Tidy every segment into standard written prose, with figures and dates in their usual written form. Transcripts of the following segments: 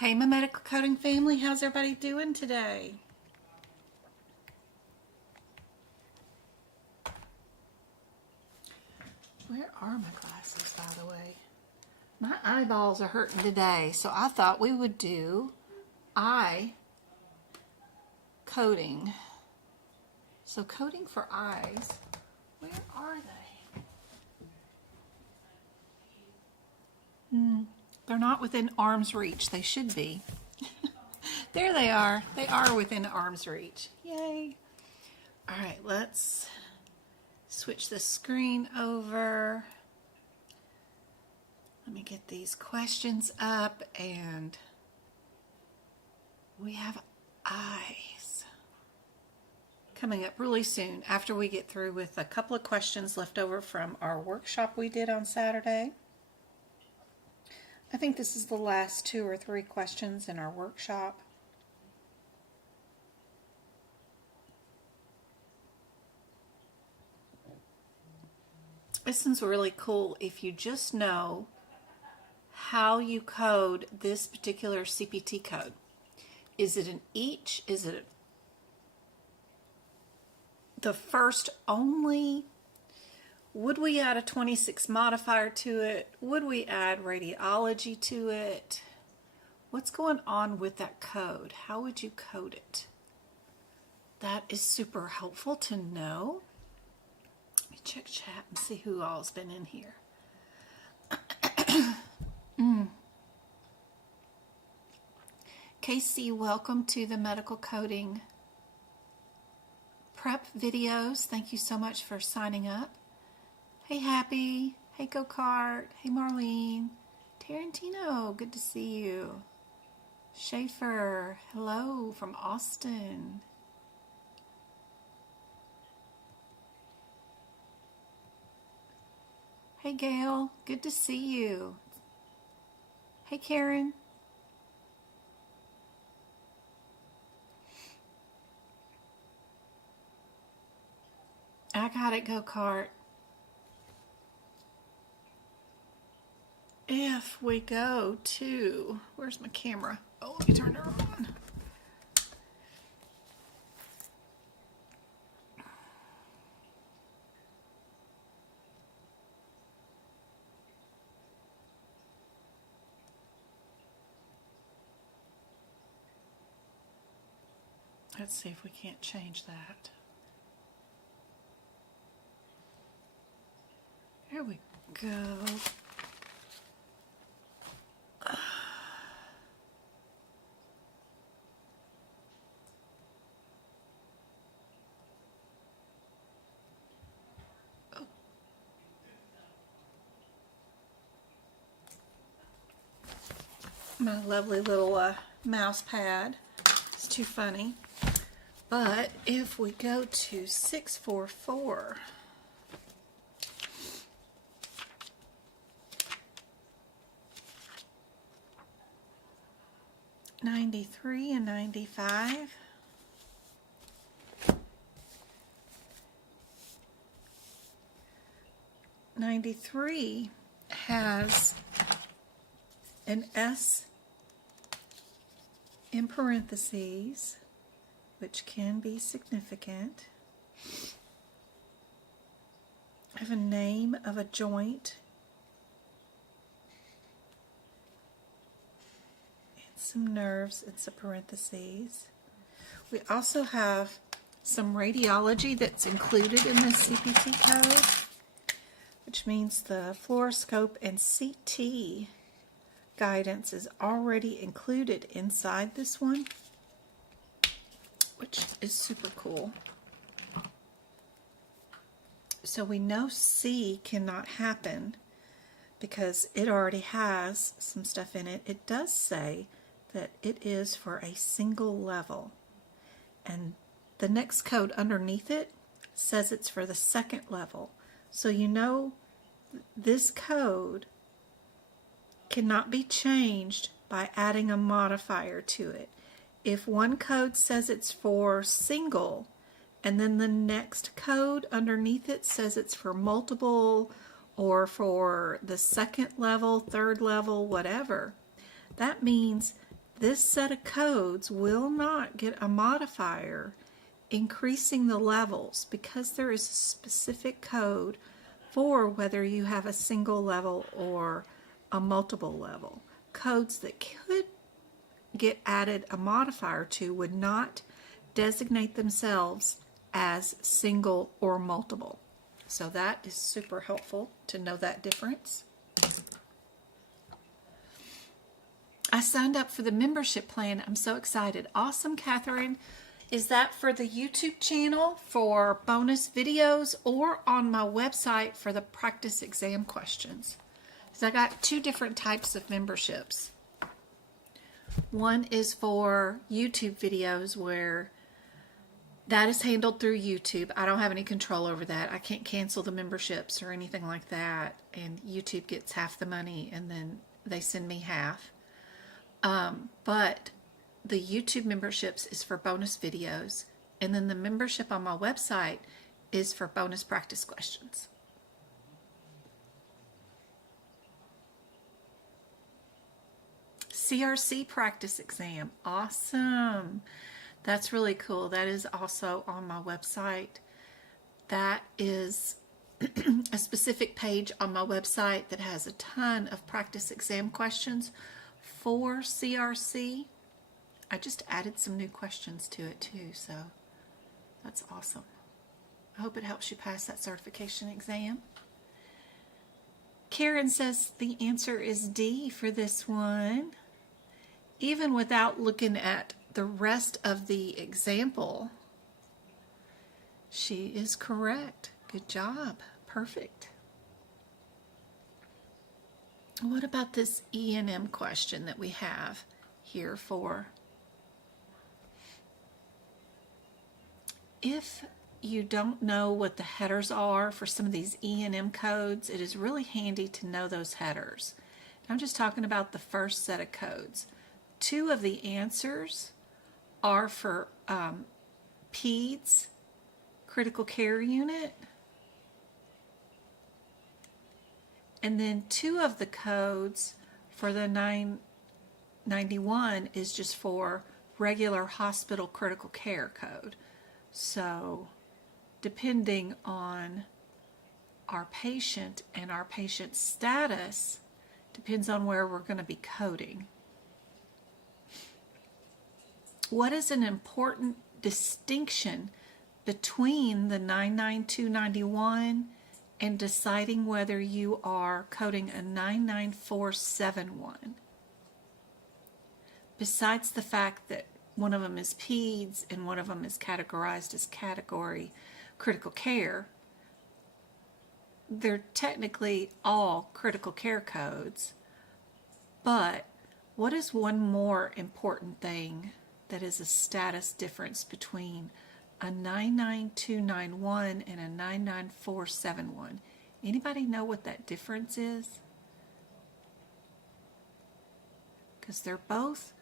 Hey, my medical coding family, how's everybody doing today? Where are my glasses, by the way? My eyeballs are hurting today, so I thought we would do eye coding. So coding for eyes, where are they? They're not within arm's reach. They should be. There they are. They are within arm's reach. Yay. All right, let's switch the screen over. Let me get these questions up, and we have eyes coming up really soon after we get through with a couple of questions left over from our workshop we did on Saturday. I think this is the last 2 or 3 questions in our workshop. This one's really cool if you just know how you code this particular CPT code. Is it an each? Is it the first only? Would we add a 26 modifier to it? Would we add radiology to it? What's going on with that code? How would you code it? That is super helpful to know. Let me check chat and see who all's been in here. Casey, welcome to the medical coding prep videos. Thank you so much for signing up. Hey, Happy. Hey, Go-Kart. Hey, Marlene. Tarantino, good to see you. Schaefer, hello from Austin. Hey, Gail, good to see you. Hey, Karen. I got it, Go-Kart. If we go to, where's my camera? Oh, let me turn her on. Let's see if we can't change that. There we go. My lovely little mouse pad. It's too funny. But if we go to 644, '93 and 95. '93 has an S in parentheses, which can be significant. I have a name of a joint and some nerves in some parentheses. We also have some radiology that's included in this CPT code, which means the fluoroscope and CT guidance is already included inside this one, which is super cool. So we know C cannot happen because it already has some stuff in it. It does say that it is for a single level, and the next code underneath it says it's for the second level. So you know this code cannot be changed by adding a modifier to it. If one code says it's for single, and then the next code underneath it says it's for multiple or for the second level, third level, whatever, that means this set of codes will not get a modifier increasing the levels because there is a specific code for whether you have a single level or a multiple level. Codes that could get added a modifier to would not designate themselves as single or multiple. So that is super helpful to know that difference. I signed up for the membership plan. I'm so excited. Awesome, Catherine. Is that for the YouTube channel for bonus videos or on my website for the practice exam questions? So I got two different types of memberships. One is for YouTube videos where that is handled through YouTube. I don't have any control over that. I can't cancel the memberships or anything like that. And YouTube gets half the money and then they send me half. But the YouTube memberships is for bonus videos. And then the membership on my website is for bonus practice questions. CRC practice exam. Awesome. That's really cool. That is also on my website. That is a specific page on my website that has a ton of practice exam questions for CRC. I just added some new questions to it too, so that's awesome. I hope it helps you pass that certification exam. Karen says the answer is D for this one. Even without looking at the rest of the example, she is correct. Good job. Perfect. What about this E&M question that we have here for? If you don't know what the headers are for some of these E&M codes, it is really handy to know those headers. I'm just talking about the first set of codes. Two of the answers are for PEDS, critical care unit, and then two of the codes for the 991 is just for regular hospital critical care code. So depending on our patient and our patient status depends on where we're going to be coding. What is an important distinction between the 99291 and deciding whether you are coding a 99471? Besides the fact that one of them is PEDS and one of them is categorized as category critical care, they're technically all critical care codes, but what is one more important thing that is a status difference between a 99291 and a 99471? Anybody know what that difference is? Because they're both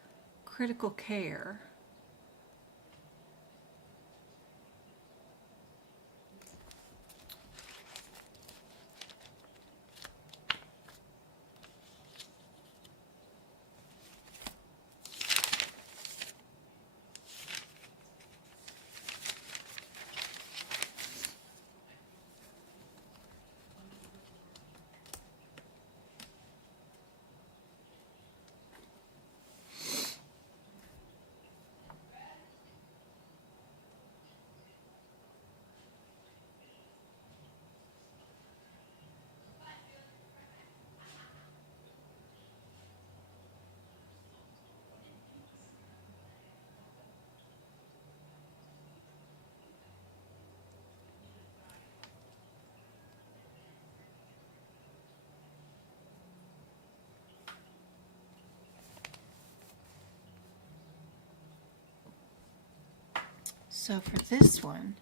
critical care. So for this one,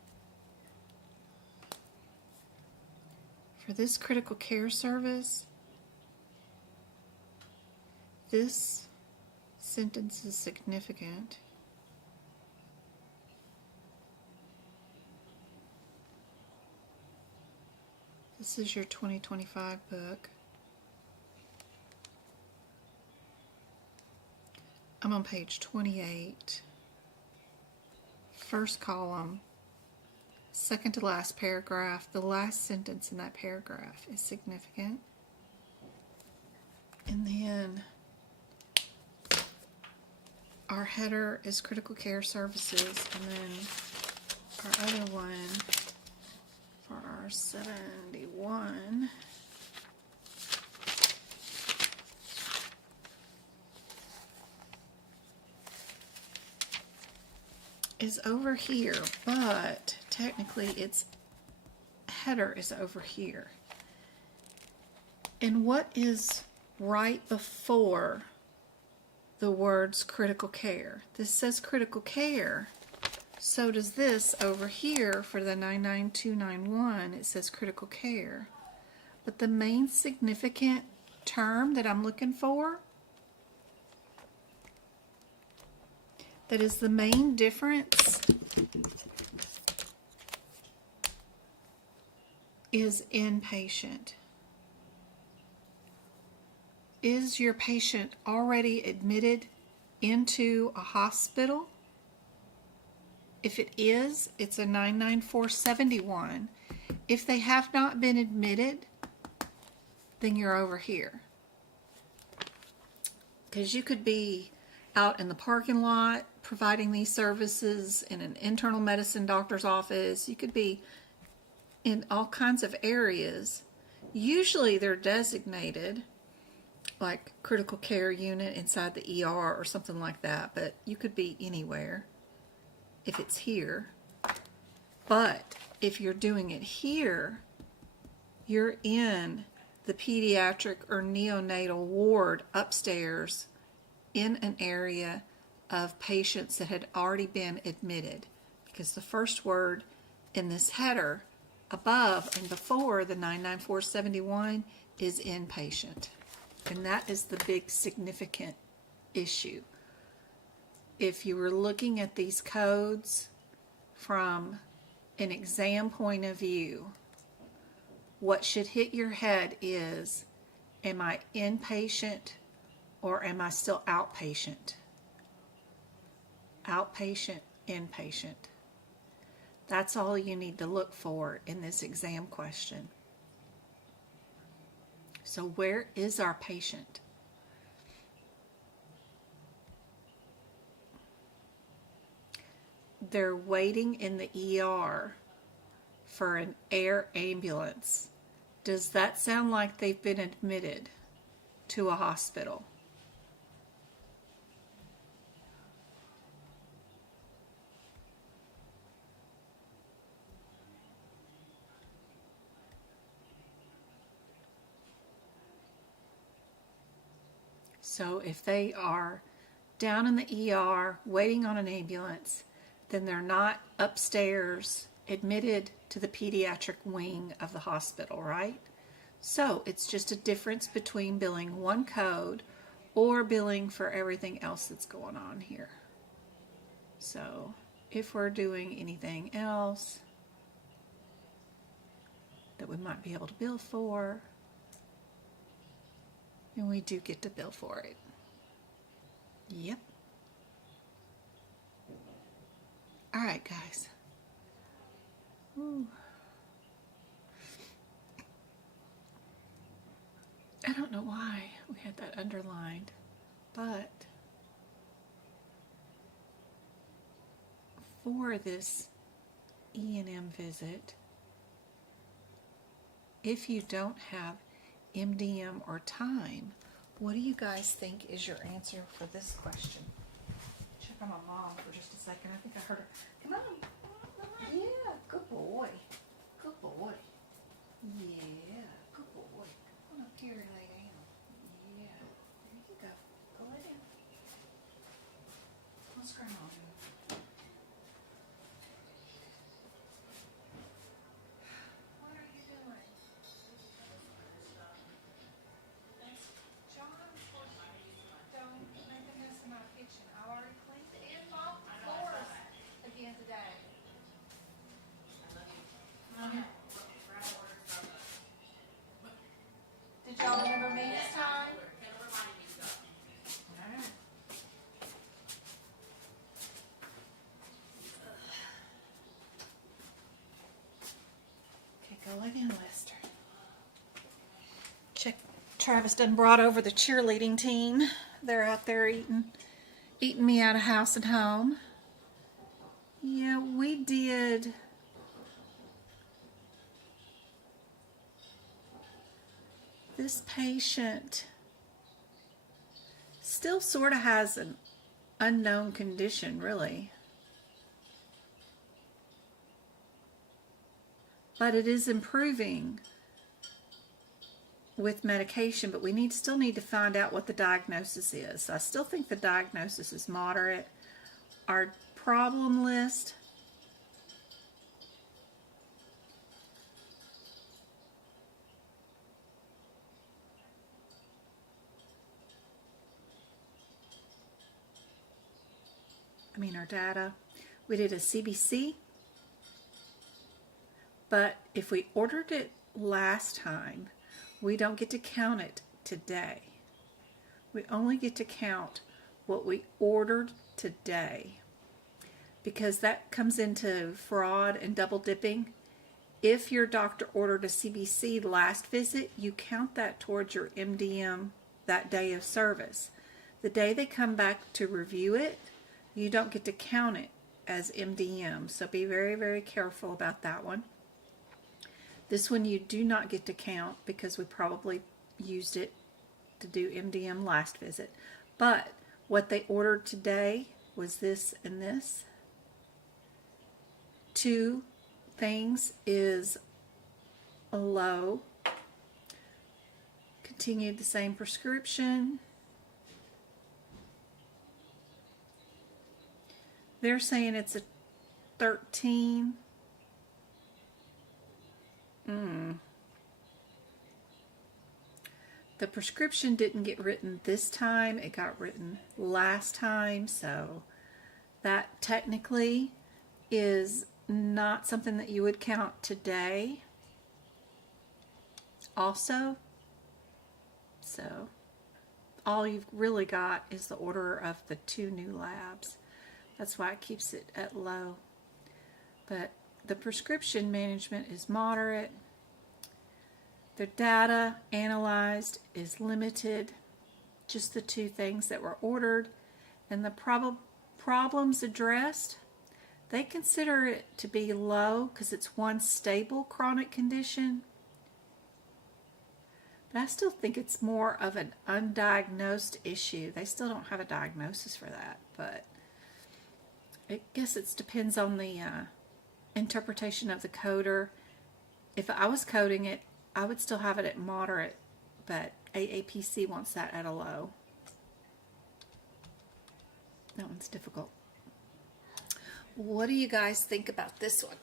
for this critical care service, this sentence is significant. This is your 2025 book. I'm on page 28, first column, second to last paragraph. The last sentence in that paragraph is significant. And then our header is critical care services, and then our other one for our 71 is over here, but technically its header is over here. And what is right before the words critical care? This says critical care. So does this over here for the 99291. It says critical care. But the main significant term that I'm looking for, that is the main difference, is inpatient. Is your patient already admitted into a hospital? If it is, it's a 99471. If they have not been admitted, then you're over here. Because you could be out in the parking lot providing these services, in an internal medicine doctor's office. You could be in all kinds of areas. Usually they're designated like critical care unit inside the ER or something like that, but you could be anywhere if it's here. But if you're doing it here, you're in the pediatric or neonatal ward upstairs in an area of patients that had already been admitted, because the first word in this header above and before the 99471 is inpatient. And that is the big significant issue. If you were looking at these codes from an exam point of view, what should hit your head is, am I inpatient or am I still outpatient? Outpatient, inpatient. That's all you need to look for in this exam question. So where is our patient? They're waiting in the ER for an air ambulance. Does that sound like they've been admitted to a hospital? So if they are down in the ER waiting on an ambulance, then they're not upstairs admitted to the pediatric wing of the hospital, right? So it's just a difference between billing one code or billing for everything else that's going on here. So if we're doing anything else that we might be able to bill for, and we do get to bill for it. Yep. All right, guys. Ooh. I don't know why we had that underlined, but for this E&M visit, if you don't have MDM or time, what do you guys think is your answer for this question? Check on my mom for just a second. I think I heard her. Come on. Yeah, good boy. Good boy. Yeah, good boy. Come on up here and lay down. Yeah, there you go. Go lay down. What's grandma doing? What are you doing? Don't make a mess in my kitchen. I already cleaned and mopped the floors again today. Did y'all remember Travis done brought over the cheerleading team. They're out there eating me out of house and home. Yeah, we did. This patient still sort of has an unknown condition, really. But it is improving with medication, but we still need to find out what the diagnosis is. I still think the diagnosis is moderate. Our problem list, our data, we did a CBC, but if we ordered it last time, we don't get to count it today. We only get to count what we ordered today, because that comes into fraud and double dipping. If your doctor ordered a CBC last visit, you count that towards your MDM that day of service. The day they come back to review it, you don't get to count it as MDM. So be very, very careful about that one. This one you do not get to count because we probably used it to do MDM last visit. But what they ordered today was this and this. Two things is a low. Continued the same prescription. They're saying it's a 13. The prescription didn't get written this time. It got written last time. So that technically is not something that you would count today also. So all you've really got is the order of the 2 new labs. That's why it keeps it at low. But the prescription management is moderate. The data analyzed is limited. Just the 2 things that were ordered. And the problems addressed, they consider it to be low because it's one stable chronic condition. But I still think it's more of an undiagnosed issue. They still don't have a diagnosis for that, but I guess it depends on the interpretation of the coder. If I was coding it, I would still have it at moderate, but AAPC wants that at a low. That one's difficult. What do you guys think about this one?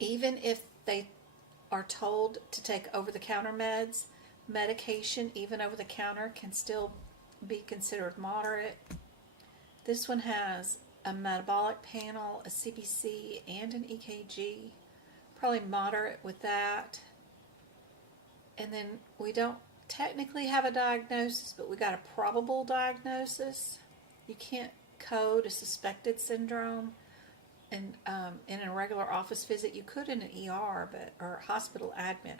Even if they are told to take over-the-counter medication, even over-the-counter, can still be considered moderate. This one has a metabolic panel, a CBC, and an EKG. Probably moderate with that. And then we don't technically have a diagnosis, but we got a probable diagnosis. You can't code a suspected syndrome. And in a regular office visit, you could in an ER, or hospital admit,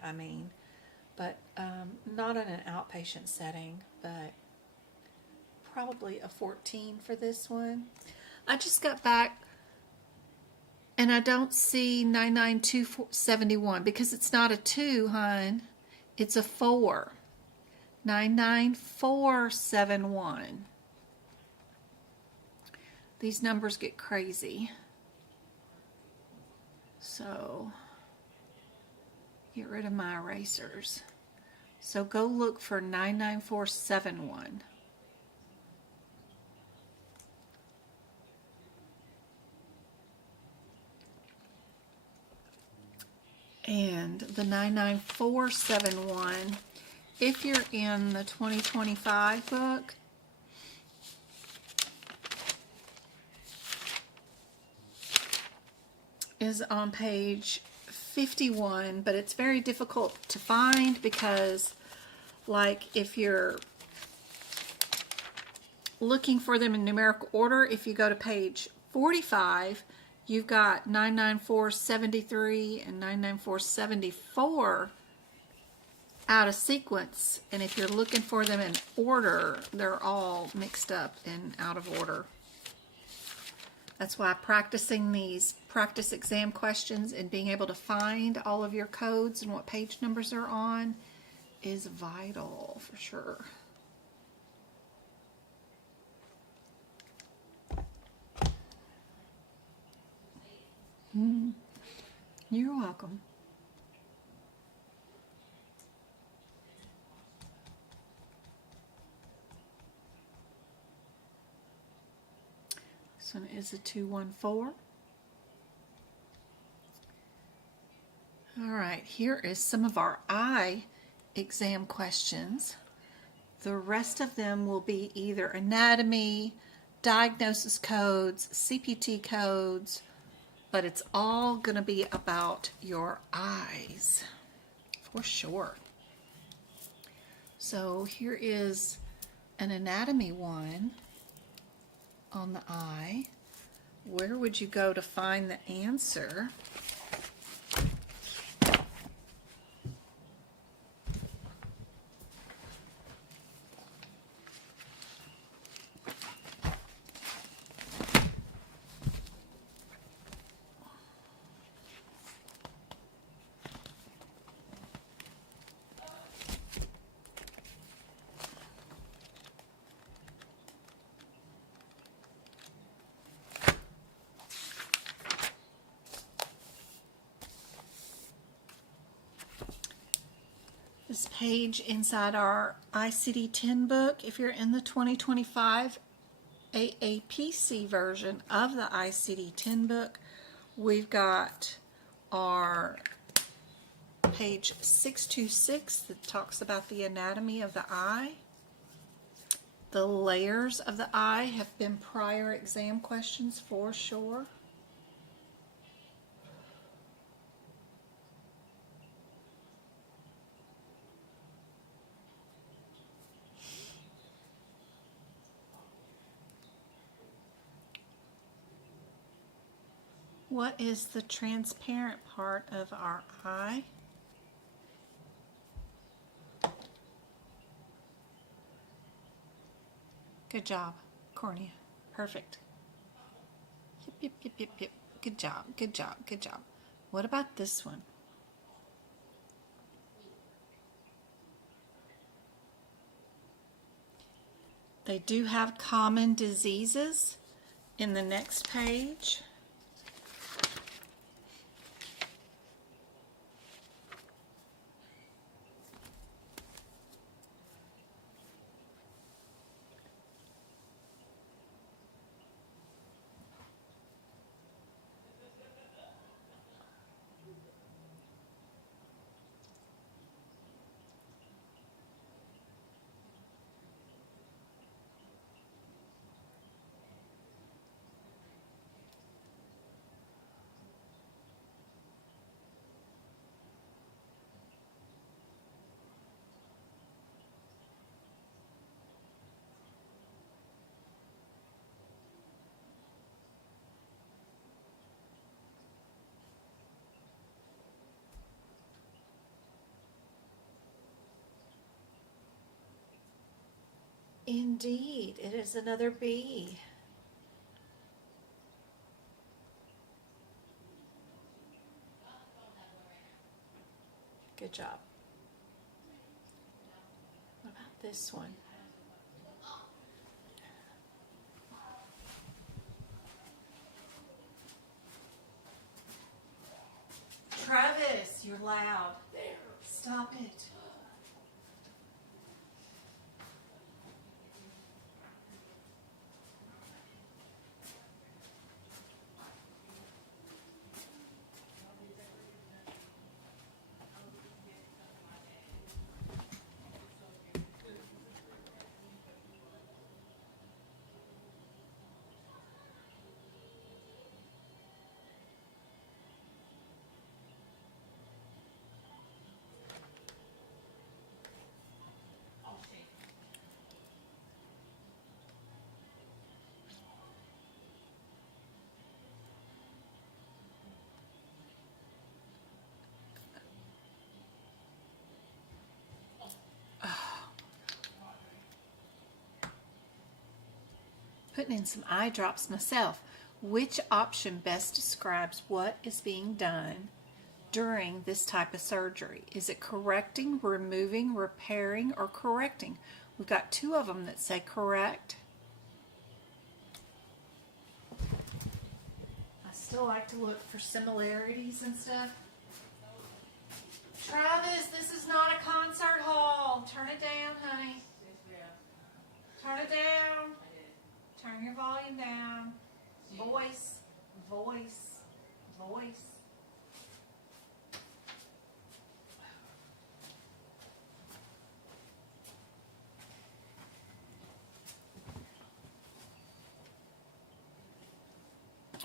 but not in an outpatient setting. But probably a 14 for this one. I just got back, and I don't see 99271 because it's not a 2, hon. It's a 4. 99471. These numbers get crazy. So, get rid of my erasers. So go look for 99471. And the 99471, if you're in the 2025 book, is on page 51, but it's very difficult to find because, like, if you're looking for them in numerical order, if you go to page 45, you've got 99473 and 99474 out of sequence, and if you're looking for them in order, they're all mixed up and out of order. That's why practicing these practice exam questions and being able to find all of your codes and what page numbers they're on is vital for sure. You're welcome. This one is a 214. All right, here is some of our I exam questions. The rest of them will be either anatomy, diagnosis codes, CPT codes, but it's all going to be about your eyes for sure. So here is an anatomy one on the eye. Where would you go to find the answer? This page inside our ICD-10 book, if you're in the 2025 AAPC version of the ICD-10 book, we've got our page 626 that talks about the anatomy of the eye. The layers of the eye have been prior exam questions for sure. What is the transparent part of our eye? Good job, cornea. Perfect. Yip, yip, yip, yip, yip. Good job, good job, good job. What about this one? They do have common diseases in the next page. Indeed, it is another B. Good job. What about this one? Travis, you're loud. Stop it. putting in some eye drops myself. Which option best describes what is being done during this type of surgery? Is it correcting, removing, repairing, or correcting? We've got two of them that say correct. I still like to look for similarities and stuff. Travis, this is not a concert hall. Turn it down, honey. Turn it down. Turn your volume down. Voice, voice, voice.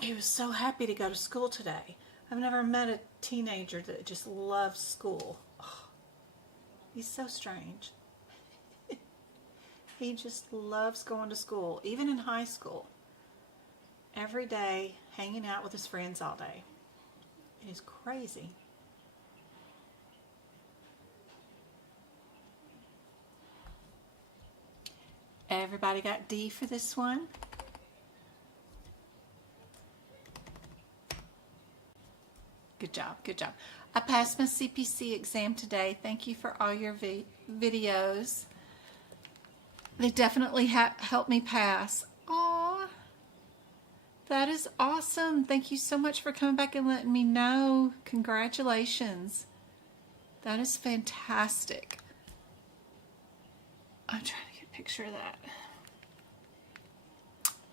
He was so happy to go to school today. I've never met a teenager that just loves school. Oh, he's so strange. He just loves going to school, even in high school. Every day, hanging out with his friends all day. It is crazy. Everybody got D for this one? Good job, good job. I passed my CPC exam today. Thank you for all your videos. They definitely helped me pass. Aw, that is awesome. Thank you so much for coming back and letting me know. Congratulations. That is fantastic. I'm trying to get a picture of that.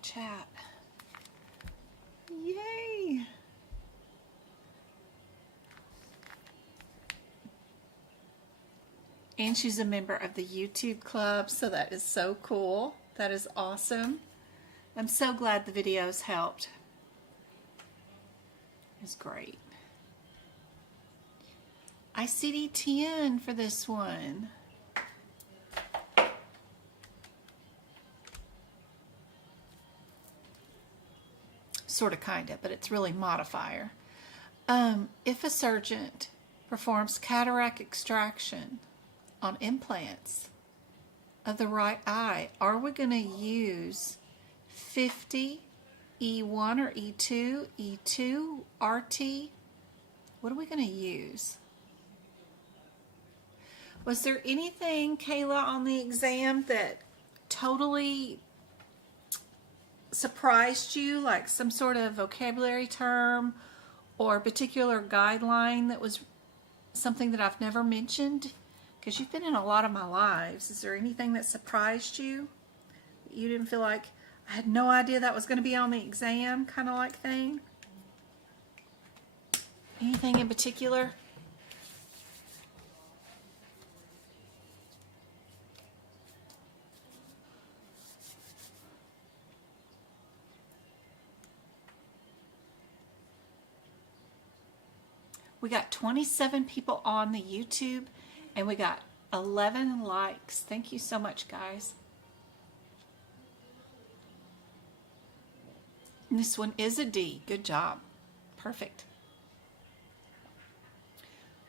Chat. Yay. And she's a member of the YouTube club, so that is so cool. That is awesome. I'm so glad the videos helped. It's great. ICD-10 for this one. Sort of, kind of, but it's really modifier. If a surgeon performs cataract extraction on implants of the right eye, are we going to use 50, E1 or E2, E2, RT? What are we going to use? Was there anything, Kayla, on the exam that totally surprised you, like some sort of vocabulary term or a particular guideline that was something that I've never mentioned? Because you've been in a lot of my lives. Is there anything that surprised you? You didn't feel like, I had no idea that was going to be on the exam, kind of like thing? Anything in particular? We got 27 people on the YouTube, and we got 11 likes. Thank you so much, guys. And this one is a D. Good job. Perfect.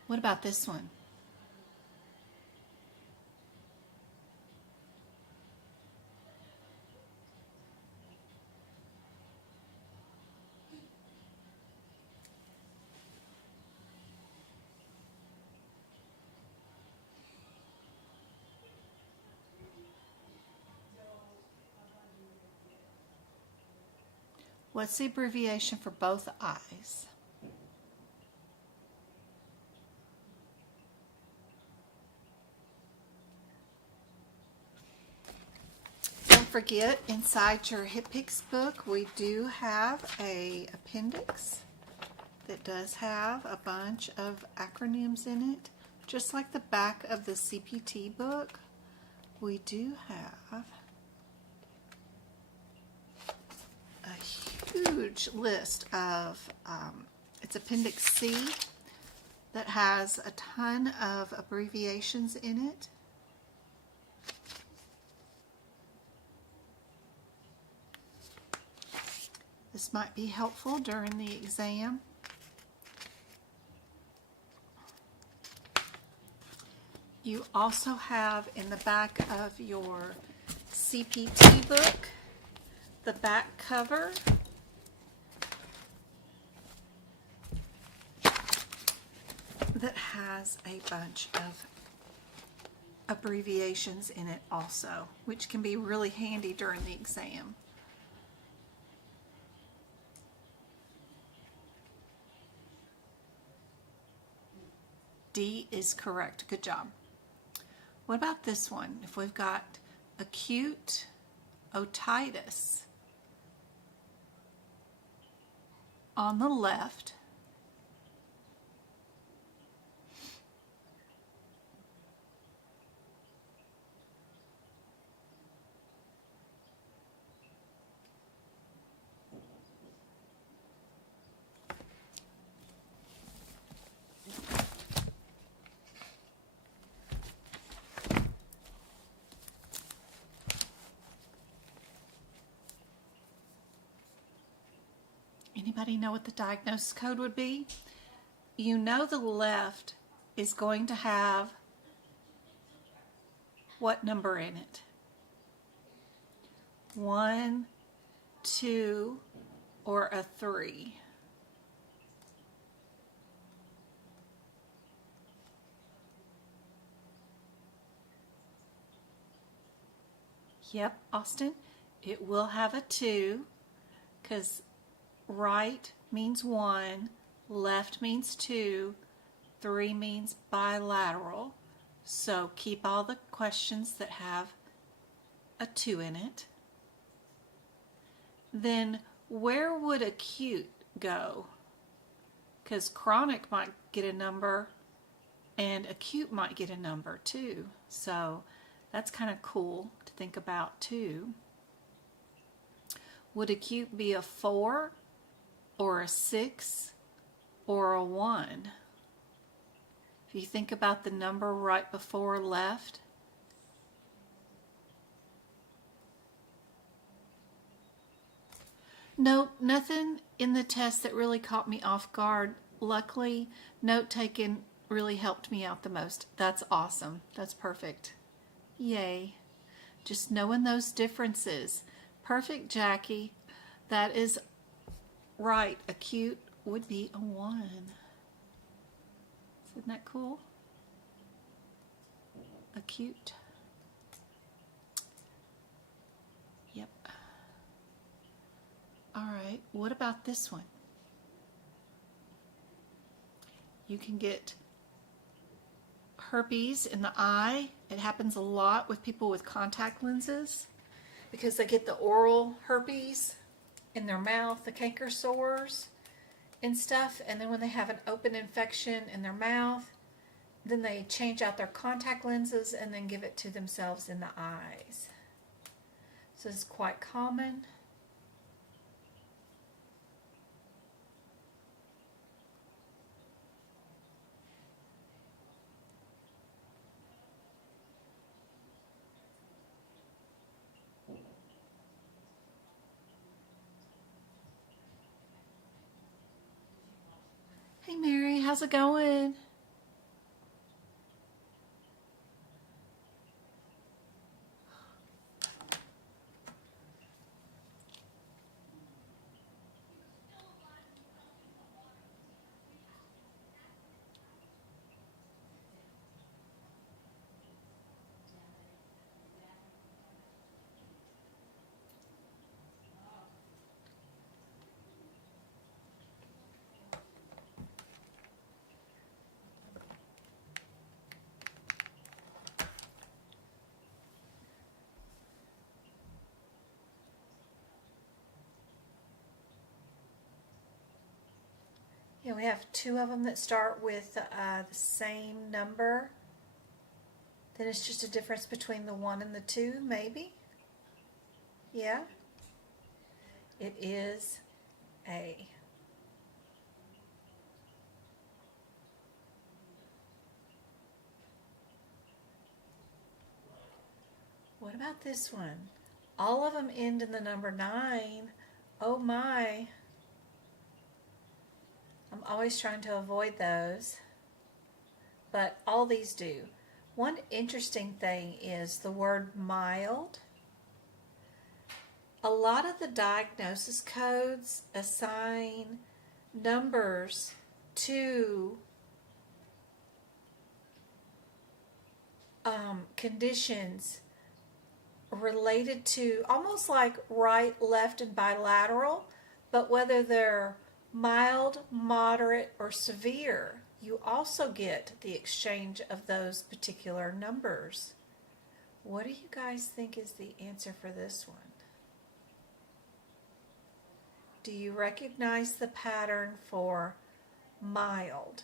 What about this one? What's the abbreviation for both eyes? Don't forget, inside your HipPix book, we do have an appendix that does have a bunch of acronyms in it. Just like the back of the CPT book, we do have a huge list of, it's Appendix C that has a ton of abbreviations in it. This might be helpful during the exam. You also have in the back of your CPT book the back cover. That has a bunch of abbreviations in it also, which can be really handy during the exam. D is correct. Good job. What about this one? If we've got acute otitis on the left, anybody know what the diagnosis code would be? You know the left is going to have what number in it? 1, 2, or a 3? Yep, Austin, it will have a 2 because right means 1, left means 2, 3 means bilateral. So keep all the questions that have a 2 in it. Then where would acute go? Because chronic might get a number and acute might get a number too. So that's kind of cool to think about too. Would acute be a 4 or a 6 or a 1? If you think about the number right before left, nope, nothing in the test that really caught me off guard. Luckily, note taking really helped me out the most. That's awesome. That's perfect. Yay. Just knowing those differences. Perfect, Jackie. That is right. Acute would be a 1. Isn't that cool? Acute. Yep. All right, what about this one? You can get herpes in the eye. It happens a lot with people with contact lenses because they get the oral herpes in their mouth, the canker sores and stuff, and then when they have an open infection in their mouth, then they change out their contact lenses and then give it to themselves in the eyes. So it's quite common. Hey Mary, how's it going? Yeah, we have 2 of them that start with the same number. Then it's just a difference between the 1 and the 2, maybe? Yeah? It is A. What about this one? All of them end in the number 9. Oh my. I'm always trying to avoid those, but all these do. One interesting thing is the word mild. a lot of the diagnosis codes assign numbers to conditions related to almost like right, left, and bilateral, but whether they're mild, moderate, or severe, you also get the exchange of those particular numbers. What do you guys think is the answer for this one? Do you recognize the pattern for mild?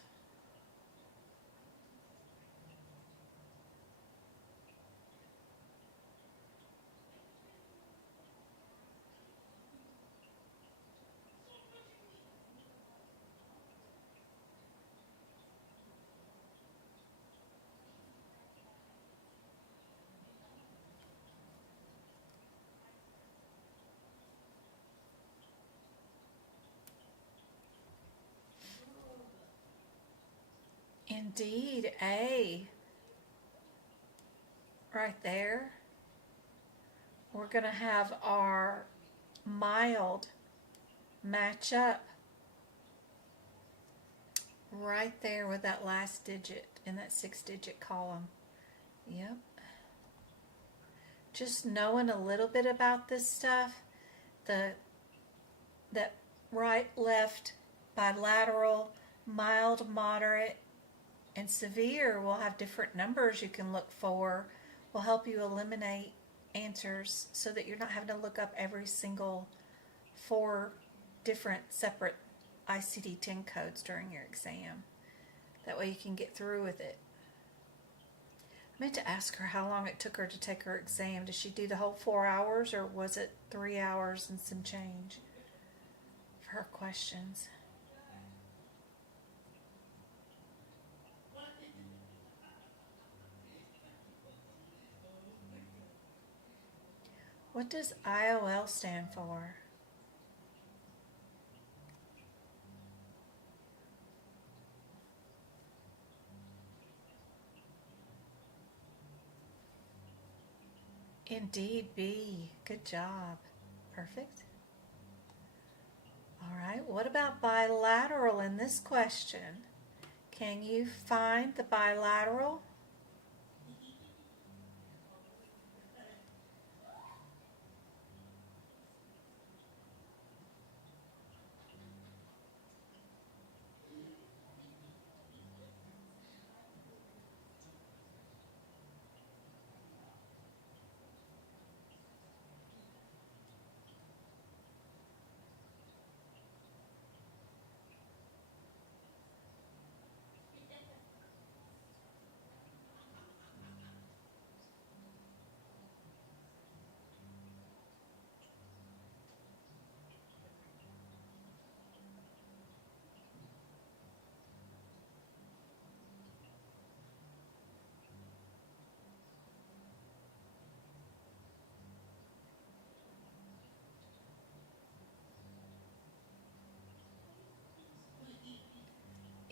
Indeed, A. Right there. We're going to have our mild match up right there with that last digit in that 6-digit column. Yep. Just knowing a little bit about this stuff, that right, left, bilateral, mild, moderate, and severe will have different numbers you can look for, will help you eliminate answers so that you're not having to look up every single 4 different separate ICD-10 codes during your exam. That way you can get through with it. I meant to ask her how long it took her to take her exam. Did she do the whole 4 hours, or was it 3 hours and some change for her questions? What does IOL stand for? Indeed, B. Good job. Perfect. All right, what about bilateral in this question? Can you find the bilateral?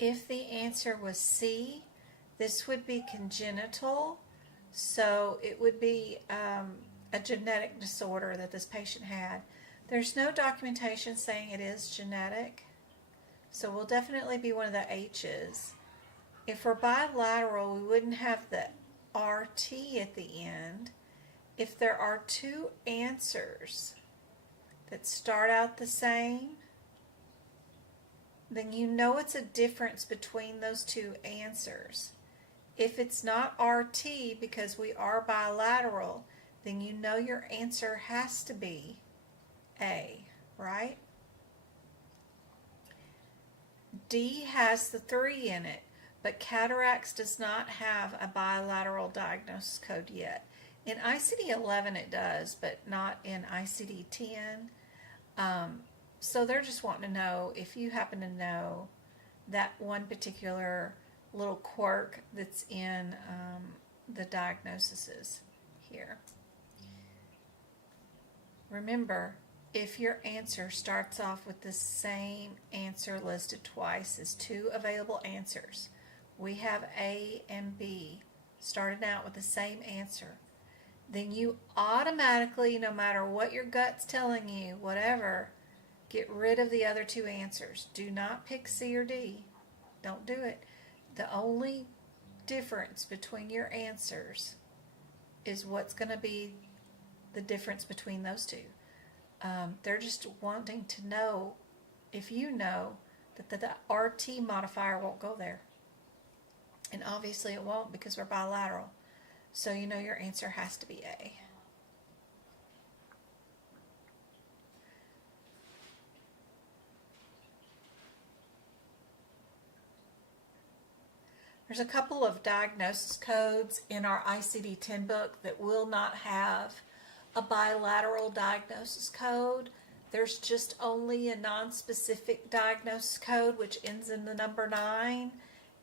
If the answer was C, this would be congenital, so it would be a genetic disorder that this patient had. There's no documentation saying it is genetic, so we'll definitely be one of the H's. If we're bilateral, we wouldn't have the RT at the end. If there are 2 answers that start out the same, then you know it's a difference between those 2 answers. If it's not RT because we are bilateral, then you know your answer has to be A, right? D has the 3 in it, but cataracts does not have a bilateral diagnosis code yet. In ICD-11 it does, but not in ICD-10. So they're just wanting to know if you happen to know that one particular little quirk that's in the diagnoses here. Remember, if your answer starts off with the same answer listed twice as 2 available answers, we have A and B starting out with the same answer, then you automatically, no matter what your gut's telling you, whatever, get rid of the other two answers. Do not pick C or D. Don't do it. The only difference between your answers is what's going to be the difference between those two. They're just wanting to know if you know that the RT modifier won't go there. And obviously it won't because we're bilateral. So you know your answer has to be A. There's a couple of diagnosis codes in our ICD-10 book that will not have a bilateral diagnosis code. There's just only a non-specific diagnosis code which ends in the number 9,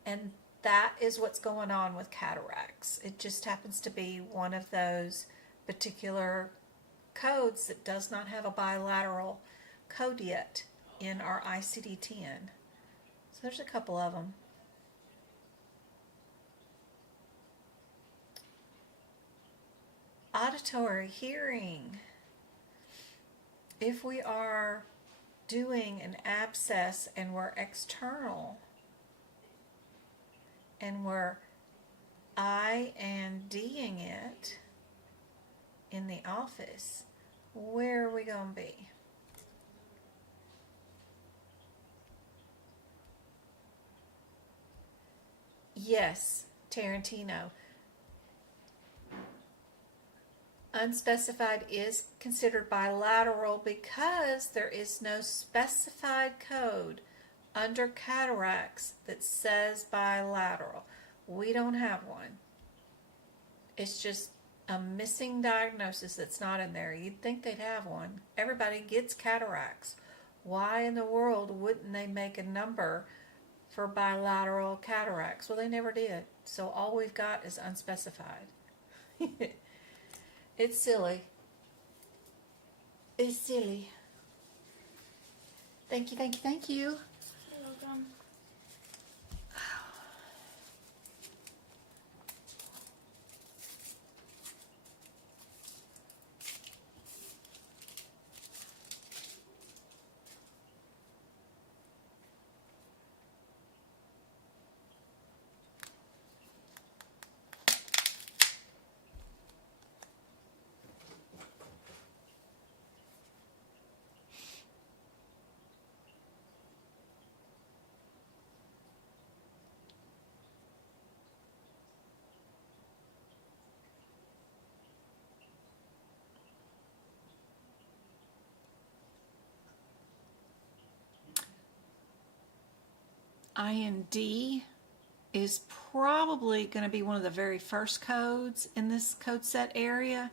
and that is what's going on with cataracts. It just happens to be one of those particular codes that does not have a bilateral code yet in our ICD-10. So there's a couple of them. Auditory hearing. If we are doing an abscess and we're external and we're I and D'ing it in the office, where are we going to be? Yes, Tarantino. Unspecified is considered bilateral because there is no specified code under cataracts that says bilateral. We don't have one. It's just a missing diagnosis that's not in there. You'd think they'd have one. Everybody gets cataracts. Why in the world wouldn't they make a number for bilateral cataracts? Well, they never did. So all we've got is unspecified. It's silly. It's silly. Thank you, thank you, thank you. You're welcome. IND is probably going to be one of the very first codes in this code set area.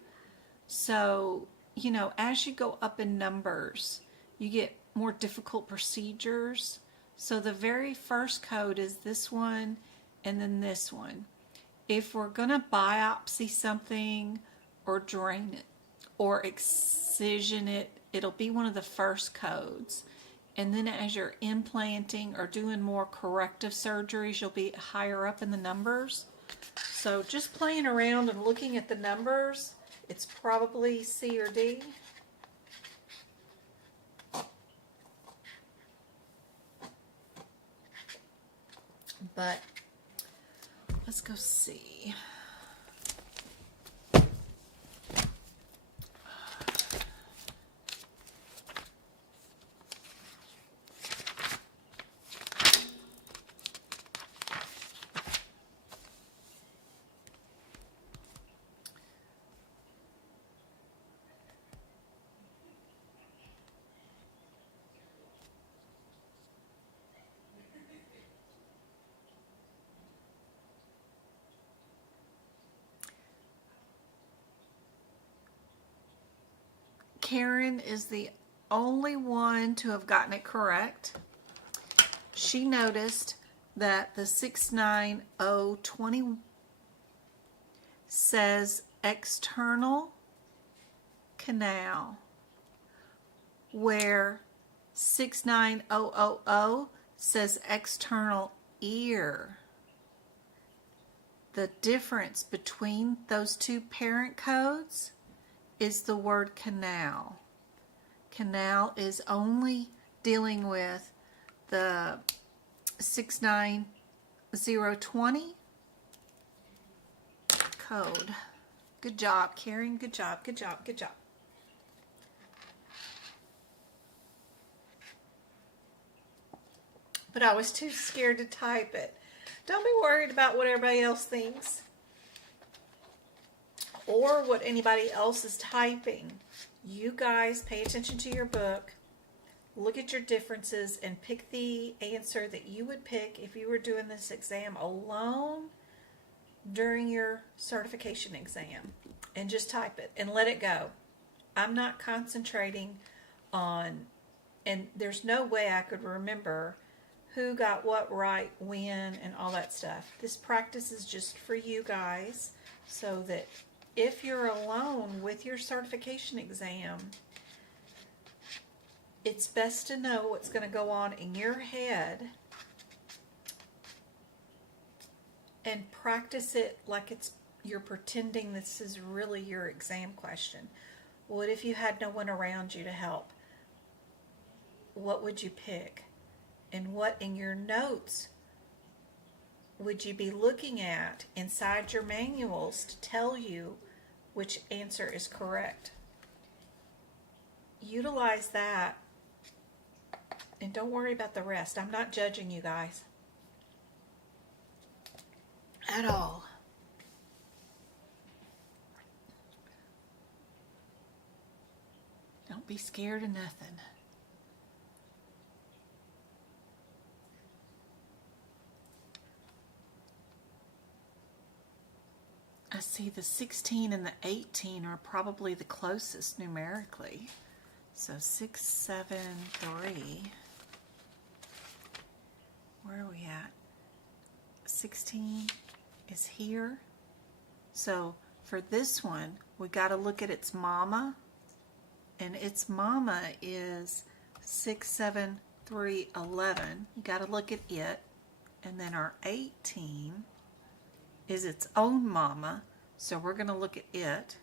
So, you know, as you go up in numbers, you get more difficult procedures. So the very first code is this one and then this one. If we're going to biopsy something or drain it or excision it, it'll be one of the first codes. And then as you're implanting or doing more corrective surgeries, you'll be higher up in the numbers. So just playing around and looking at the numbers, it's probably C or D. But let's go see. Karen is the only one to have gotten it correct. She noticed that the 69020 says external canal, where 69000 says external ear. the difference between those two parent codes is the word canal. Canal is only dealing with the 69020 code. Good job, Karen. Good job, good job, good job. But I was too scared to type it. Don't be worried about what everybody else thinks or what anybody else is typing. You guys pay attention to your book, look at your differences, and pick the answer that you would pick if you were doing this exam alone during your certification exam. And just type it and let it go. I'm not concentrating on, and there's no way I could remember who got what right, when, and all that stuff. This practice is just for you guys so that if you're alone with your certification exam, it's best to know what's going to go on in your head and practice it like you're pretending this is really your exam question. What if you had no one around you to help? What would you pick? And what in your notes would you be looking at inside your manuals to tell you which answer is correct? Utilize that and don't worry about the rest. I'm not judging you guys at all. Don't be scared of nothing. I see the 16 and the 18 are probably the closest numerically. So 6, 7, 3. Where are we at? 16 is here. So for this one, we got to look at its mama. And its mama is 6, 7, 3, 11. You got to look at it. And then our 18 is its own mama, so we're going to look at it.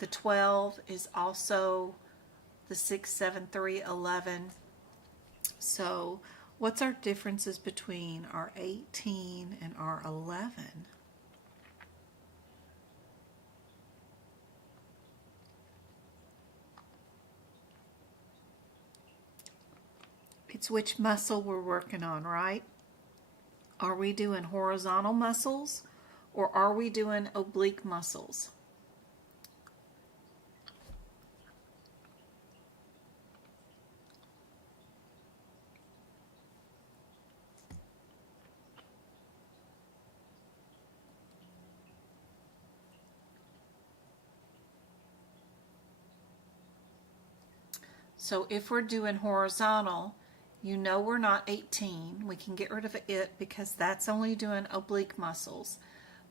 The 12 is also the 6, 7, 3, 11. So what's our differences between our 18 and our 11? It's which muscle we're working on, right? Are we doing horizontal muscles? Or are we doing oblique muscles? So if we're doing horizontal, you know we're not 18. We can get rid of it because that's only doing oblique muscles.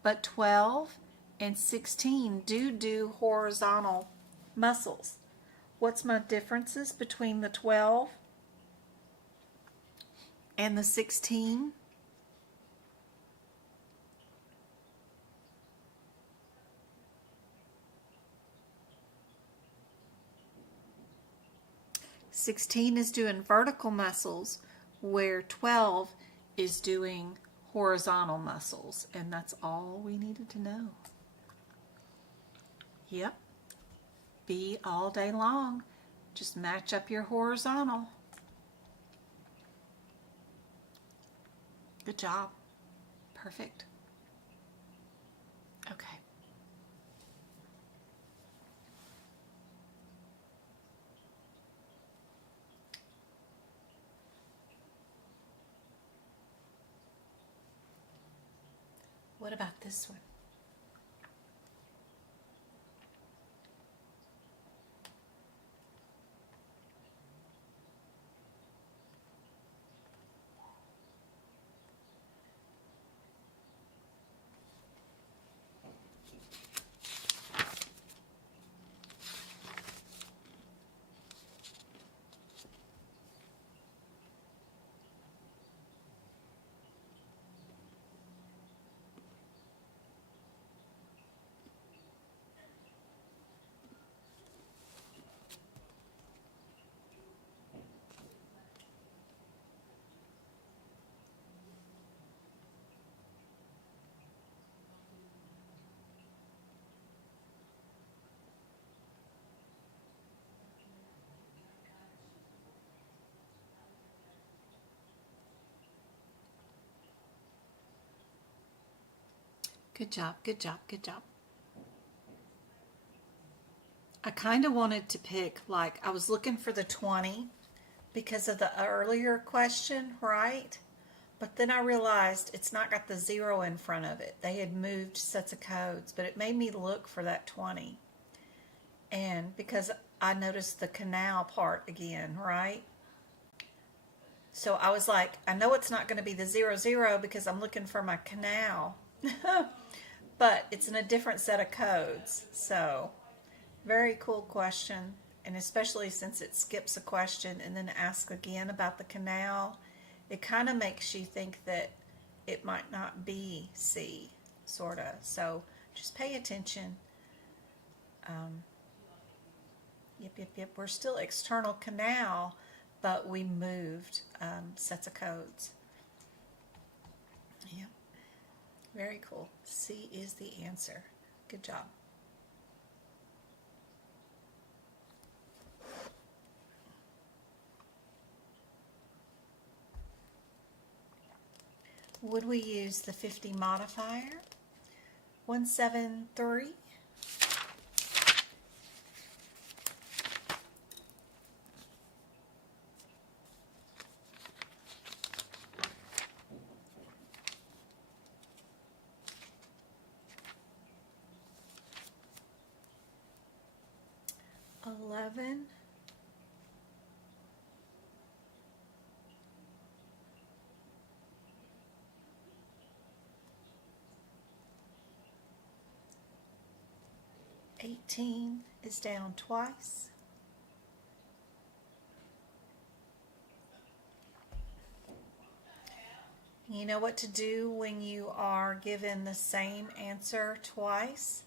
But 12 and 16 do horizontal muscles. What's my differences between the 12 and the 16? (16) is doing vertical muscles, where 12 is doing horizontal muscles, and that's all we needed to know. Yep. B all day long. Just match up your horizontal. Good job. Perfect. Okay. What about this one? Good job, good job, good job. I kind of wanted to pick, like, I was looking for the 20 because of the earlier question, right? But then I realized it's not got the 0 in front of it. They had moved sets of codes, but it made me look for that 20. And because I noticed the canal part again, right? So I was like, I know it's not going to be the 00 because I'm looking for my canal. But it's in a different set of codes. So, very cool question. And especially since it skips a question and then asks again about the canal, it kind of makes you think that it might not be C, sort of. So, just pay attention. Yep. We're still external canal, but we moved sets of codes. Yep. Very cool. C is the answer. Good job. Would we use the 50 modifier? 173. $11. $18 is down twice. You know what to do when you are given the same answer twice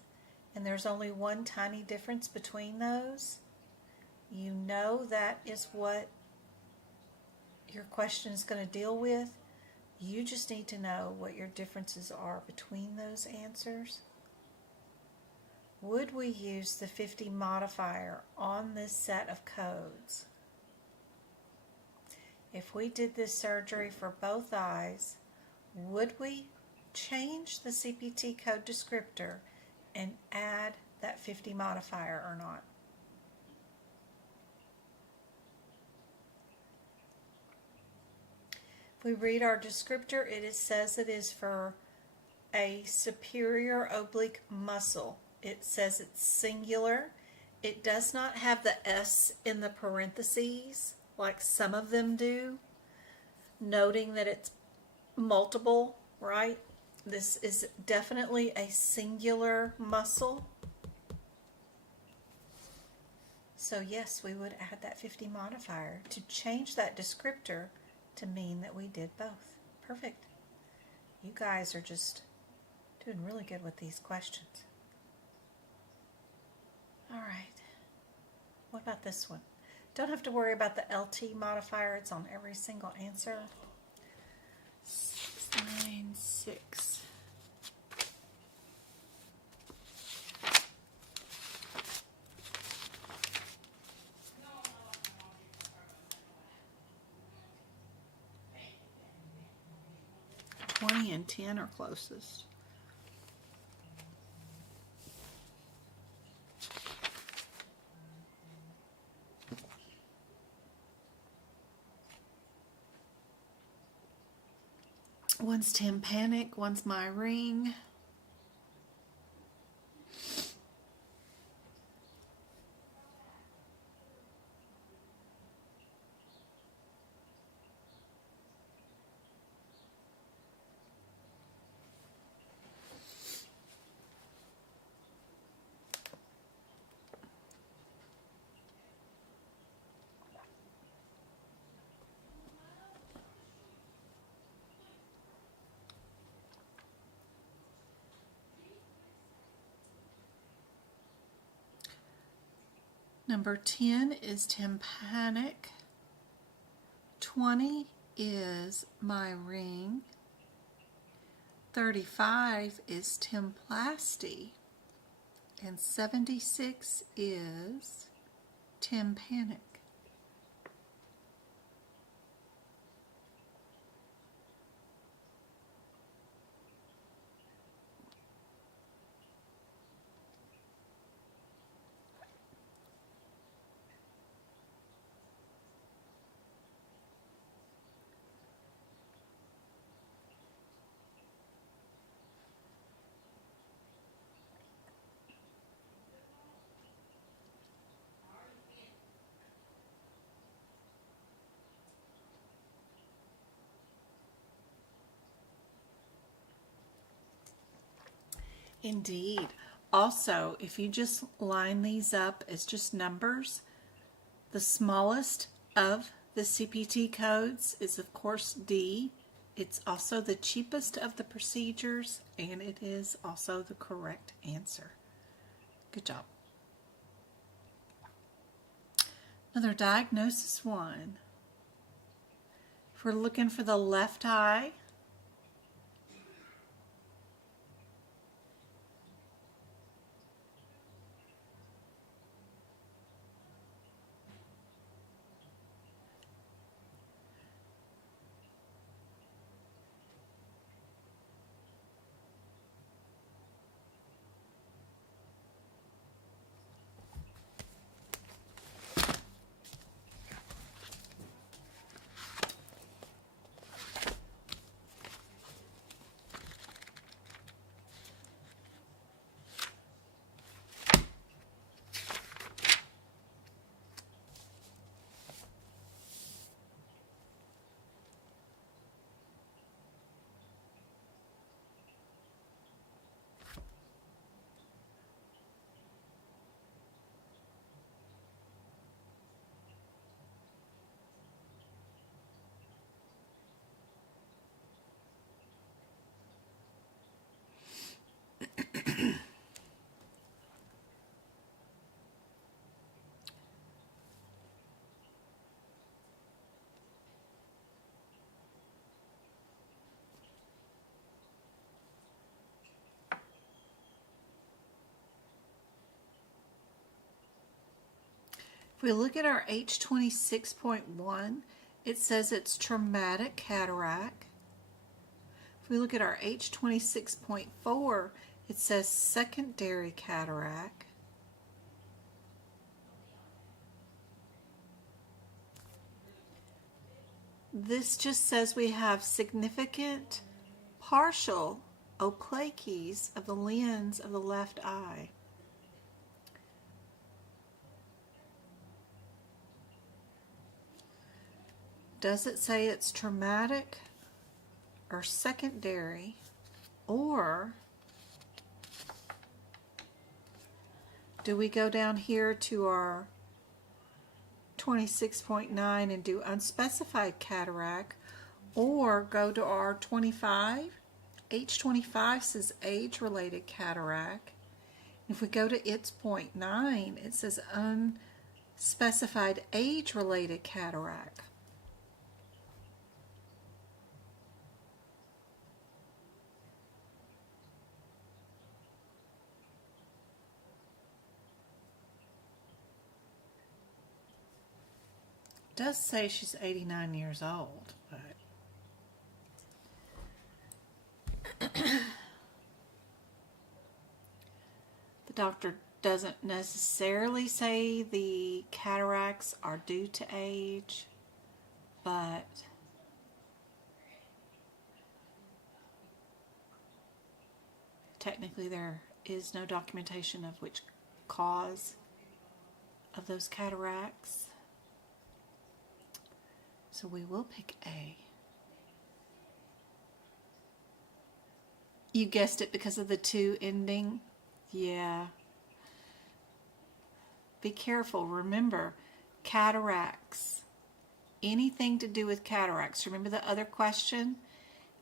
and there's only one tiny difference between those? You know that is what your question is going to deal with. You just need to know what your differences are between those answers. Would we use the 50 modifier on this set of codes? If we did this surgery for both eyes, would we change the CPT code descriptor and add that 50 modifier or not? If we read our descriptor, it says it is for a superior oblique muscle. It says it's singular. It does not have the S in the parentheses like some of them do, noting that it's multiple, right? This is definitely a singular muscle. So yes, we would add that 50 modifier to change that descriptor to mean that we did both. Perfect. You guys are just doing really good with these questions. All right. What about this one? Don't have to worry about the LT modifier. It's on every single answer. 696. $20 and $10 are closest. One's tympanic, one's my ring. Number 10 is tympanic. 20 is my ring. 35 is tymplasty. And 76 is tympanic. Indeed. Also, if you just line these up as just numbers, the smallest of the CPT codes is, of course, D. It's also the cheapest of the procedures, and it is also the correct answer. Good job. Another diagnosis one. If we're looking for the left eye, if we look at our H26.1, it says it's traumatic cataract. If we look at our H26.4, it says secondary cataract. This just says we have significant partial oplaques of the lens of the left eye. Does it say it's traumatic or secondary, or do we go down here to our 26.9 and do unspecified cataract, or go to our 25? H25 says age-related cataract. If we go to its 0.9, it says unspecified age-related cataract. It does say she's 89 years old, but the doctor doesn't necessarily say the cataracts are due to age, but technically there is no documentation of which cause of those cataracts. So we will pick A. You guessed it because of the 2 ending? Yeah. Be careful. Remember, cataracts. Anything to do with cataracts. Remember the other question?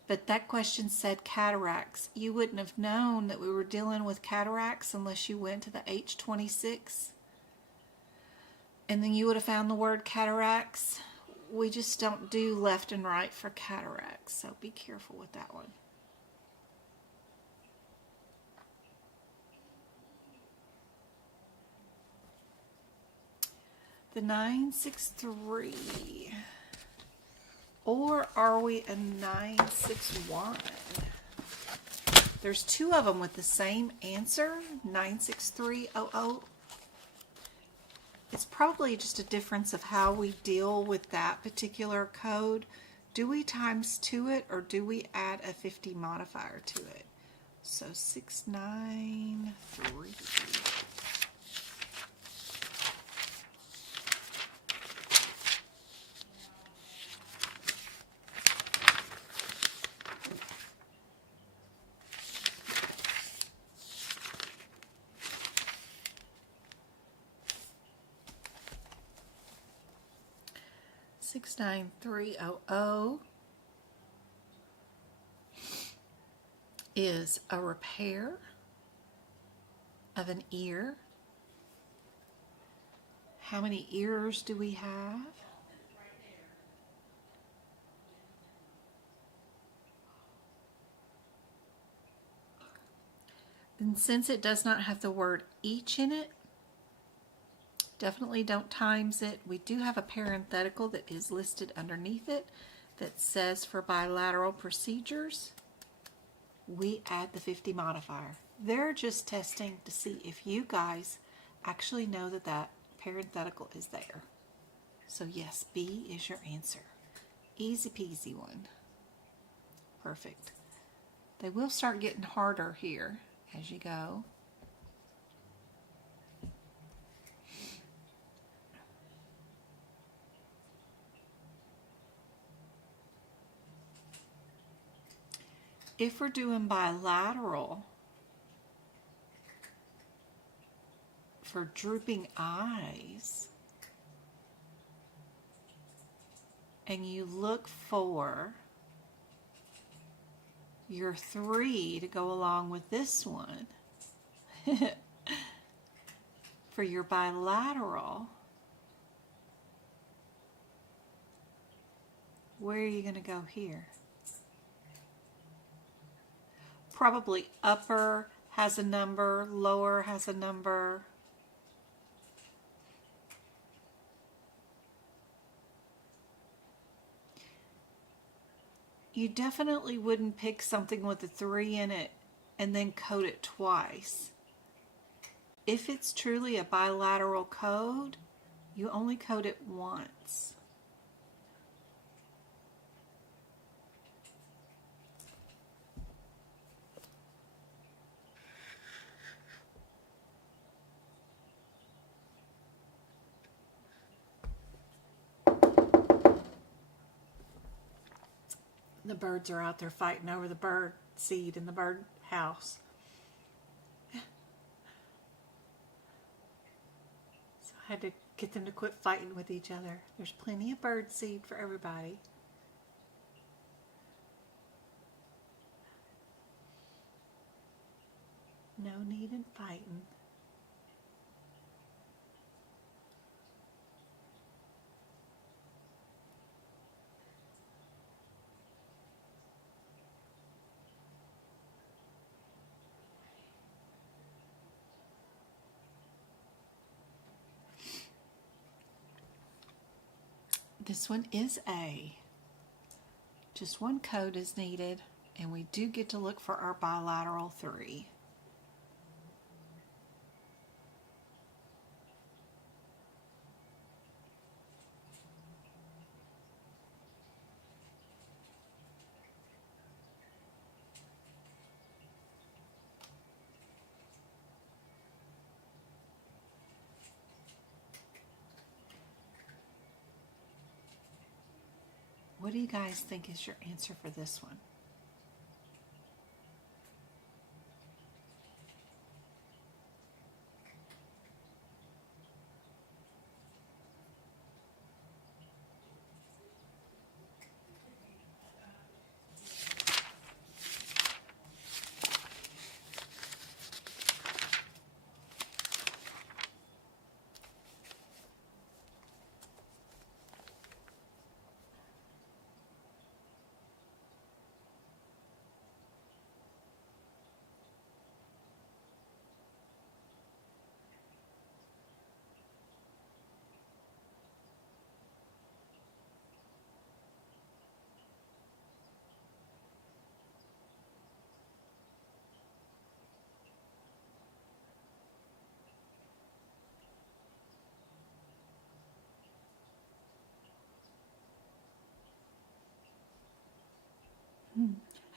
But that question said cataracts. You wouldn't have known that we were dealing with cataracts unless you went to the H26. And then you would have found the word cataracts. We just don't do left and right for cataracts, so be careful with that one. The 963. Or are we a 961? There's 2 of them with the same answer, 96300. It's probably just a difference of how we deal with that particular code. Do we times 2 it, or do we add a 50 modifier to it? So 693. 69300 is a repair of an ear. How many ears do we have? And since it does not have the word each in it, definitely don't times it. We do have a parenthetical that is listed underneath it that says for bilateral procedures, we add the 50 modifier. They're just testing to see if you guys actually know that that parenthetical is there. So yes, B is your answer. Easy peasy one. Perfect. They will start getting harder here as you go. If we're doing bilateral, for drooping eyes, and you look for your 3 to go along with this one, for your bilateral, where are you going to go here? Probably upper has a number, lower has a number. You definitely wouldn't pick something with a 3 in it and then code it twice. If it's truly a bilateral code, you only code it once. The birds are out there fighting over the bird seed in the bird house. So I had to get them to quit fighting with each other. There's plenty of bird seed for everybody. No need in fighting. This one is A. Just one code is needed, and we do get to look for our bilateral 3. What do you guys think is your answer for this one?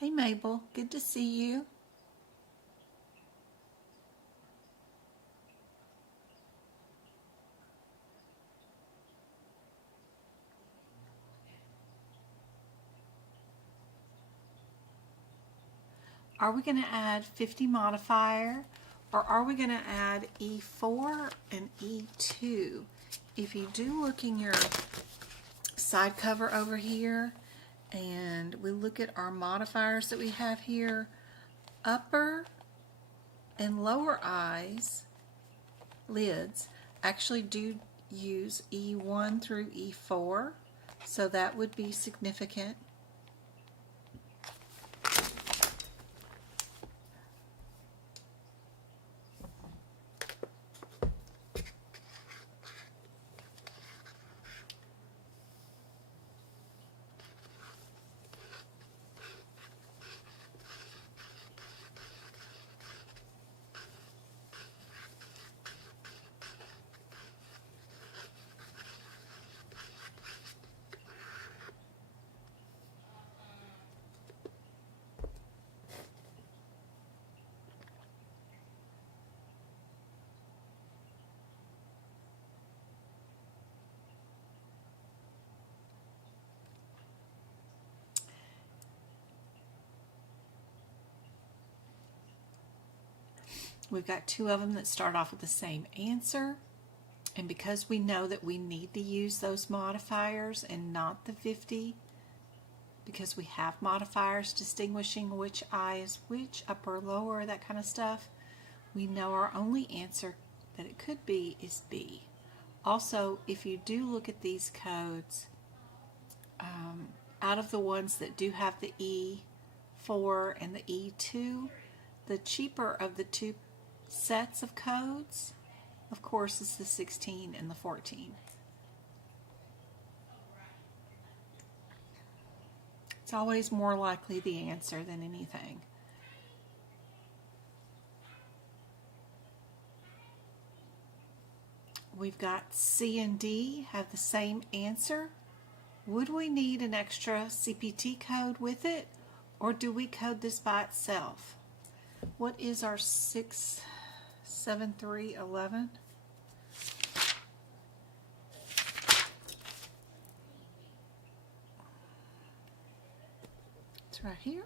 Hey Mabel, good to see you. Are we going to add 50 modifier, or are we going to add E4 and E2? If you do look in your side cover over here and we look at our modifiers that we have here, upper and lower eyes lids actually do use E1 through E4, so that would be significant. We've got two of them that start off with the same answer, and because we know that we need to use those modifiers and not the 50, because we have modifiers distinguishing which eye is which, upper, lower, that kind of stuff, we know our only answer that it could be is B. Also, if you do look at these codes, out of the ones that do have the E4 and the E2, the cheaper of the two sets of codes, of course, is the 16 and the 14. It's always more likely the answer than anything. We've got C and D have the same answer. Would we need an extra CPT code with it, or do we code this by itself? What is our 67311? It's right here.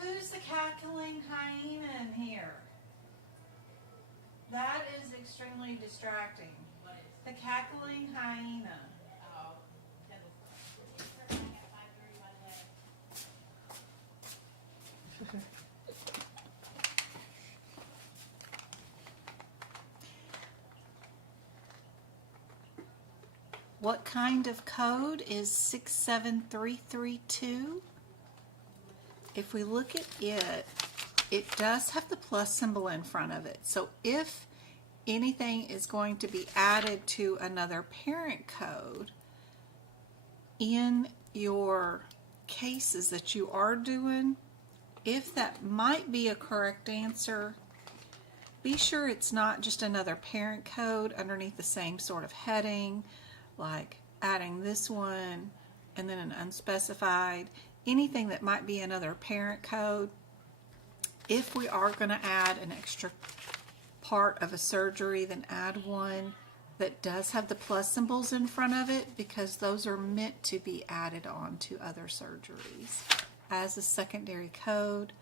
Who's the cackling hyena in here? That is extremely distracting. The cackling hyena. What kind of code is 67332? If we look at it, it does have the plus symbol in front of it. So if anything is going to be added to another parent code in your cases that you are doing, if that might be a correct answer, be sure it's not just another parent code underneath the same sort of heading, like adding this one and then an unspecified, anything that might be another parent code. If we are going to add an extra part of a surgery, then add one that does have the plus symbols in front of it, because those are meant to be added on to other surgeries as a secondary code.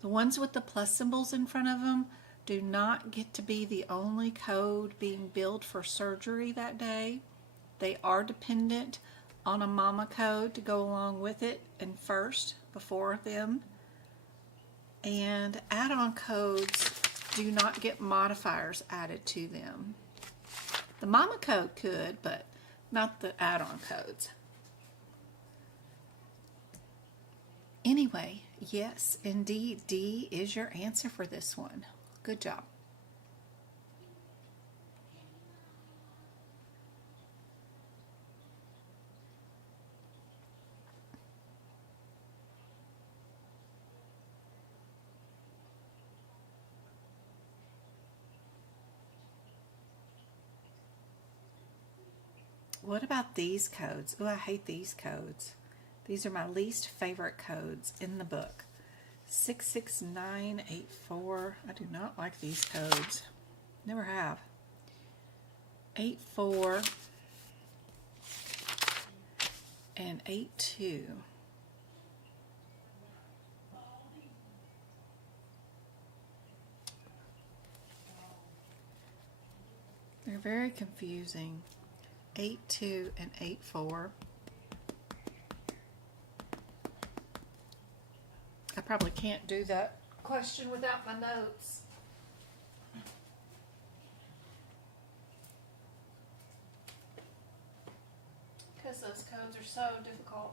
The ones with the plus symbols in front of them do not get to be the only code being billed for surgery that day. They are dependent on a mama code to go along with it and first before them. And add-on codes do not get modifiers added to them. The mama code could, but not the add-on codes. Anyway, yes, indeed, D is your answer for this one. Good job. What about these codes? Oh, I hate these codes. These are my least favorite codes in the book. 66984. I do not like these codes. Never have. 84 and 82. They're very confusing. 82 and 84. I probably can't do that question without my notes. Because those codes are so difficult.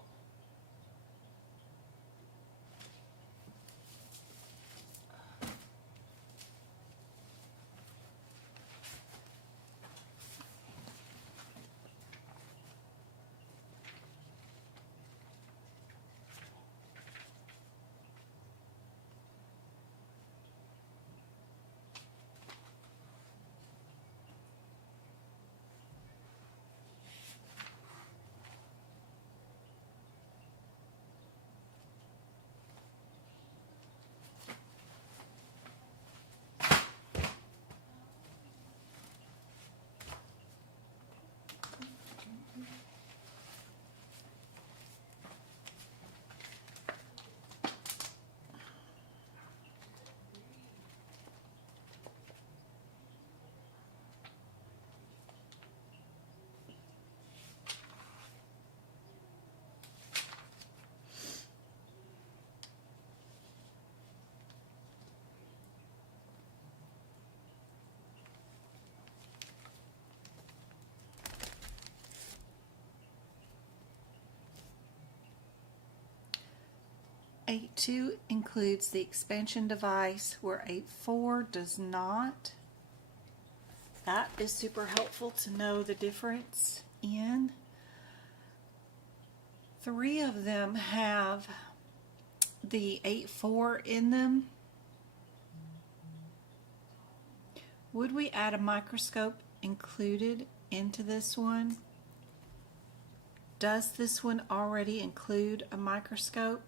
.82 includes the expansion device, where 8.4 does not. That is super helpful to know the difference in. 3 of them have the 8.4 in them. Would we add a microscope included into this one? Does this one already include a microscope?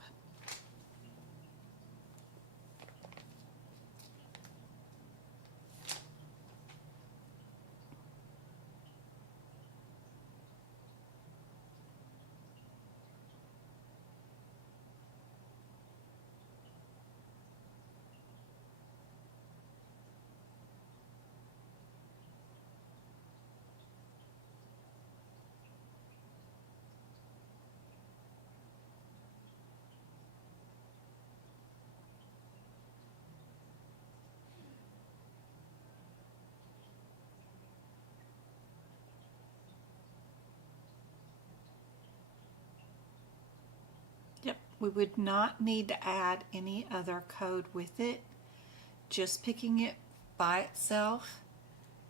Yep, we would not need to add any other code with it. Just picking it by itself